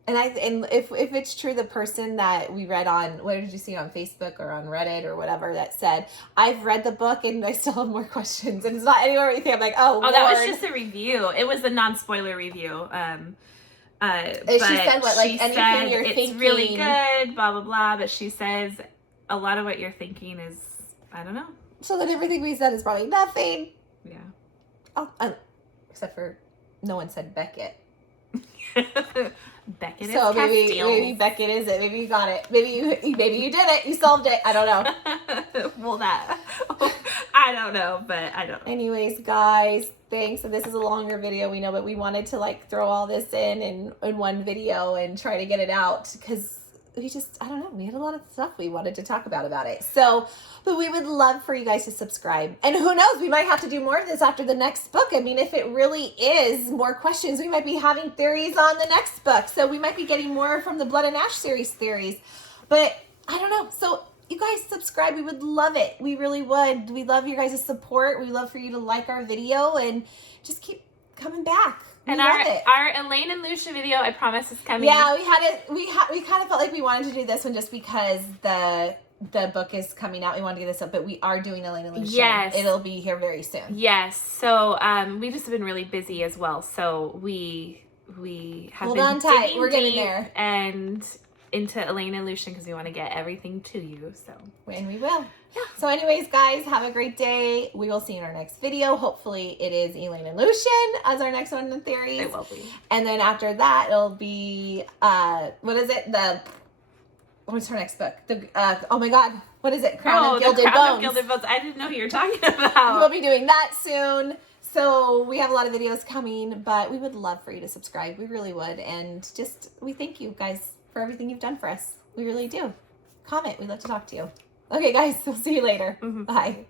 And if it's true, the person that we read on, what did you see on Facebook or on Reddit or whatever, that said, I've read the book and I still have more questions, and it's not anywhere where you think, I'm like, oh, Lord. That was just a review. It was a non-spoiler review. But she said what, like, she anything said you're it's thinking, really good, blah blah blah. But she says a lot of what you're thinking is, I don't know. So then everything we said is probably nothing. Yeah. Oh, except for no one said Beckett. Beckett is so maybe Castile. Beckett is it. Maybe you got it. Maybe you did it. You solved it. I don't know. Well, I don't know, but I don't know. Anyways, guys, thanks. And this is a longer video, we know, but we wanted to like throw all this in one video and try to get it out, because I don't know, we had a lot of stuff we wanted to talk about it. So, but we would love for you guys to subscribe. And who knows, we might have to do more of this after the next book. I mean, if it really is more questions, we might be having theories on the next book. So we might be getting more from the Blood and Ash series theories. But I don't know. So you guys subscribe. We would love it. We really would. We love your guys' support. We love for you to like our video and just keep coming back. And our Elaine and Lucia video, I promise, is coming. Yeah, we kind of felt like we wanted to do this one just because the book is coming out. We wanted to get this up, but we are doing Elaine and Lucia. Yes. It'll be here very soon. Yes. So we just have been really busy as well. So we have Hold been on tight. digging We're getting deep there. And into Elaine and Lucian, because we want to get everything to you. So and we will. Yeah. So anyways, guys, have a great day. We will see you in our next video. Hopefully it is Elaine and Lucian as our next one in the theories. It will be. And then after that, it'll be what is it? What's her next book? Oh my God, what is it? Crown of Gilded Bones. Of Gilded Bones. I didn't know who you were talking about. We'll be doing that soon. So we have a lot of videos coming, but we would love for you to subscribe. We really would. And we thank you guys for everything you've done for us. We really do. Comment. We'd love to talk to you. Okay, guys, we'll see you later. Bye.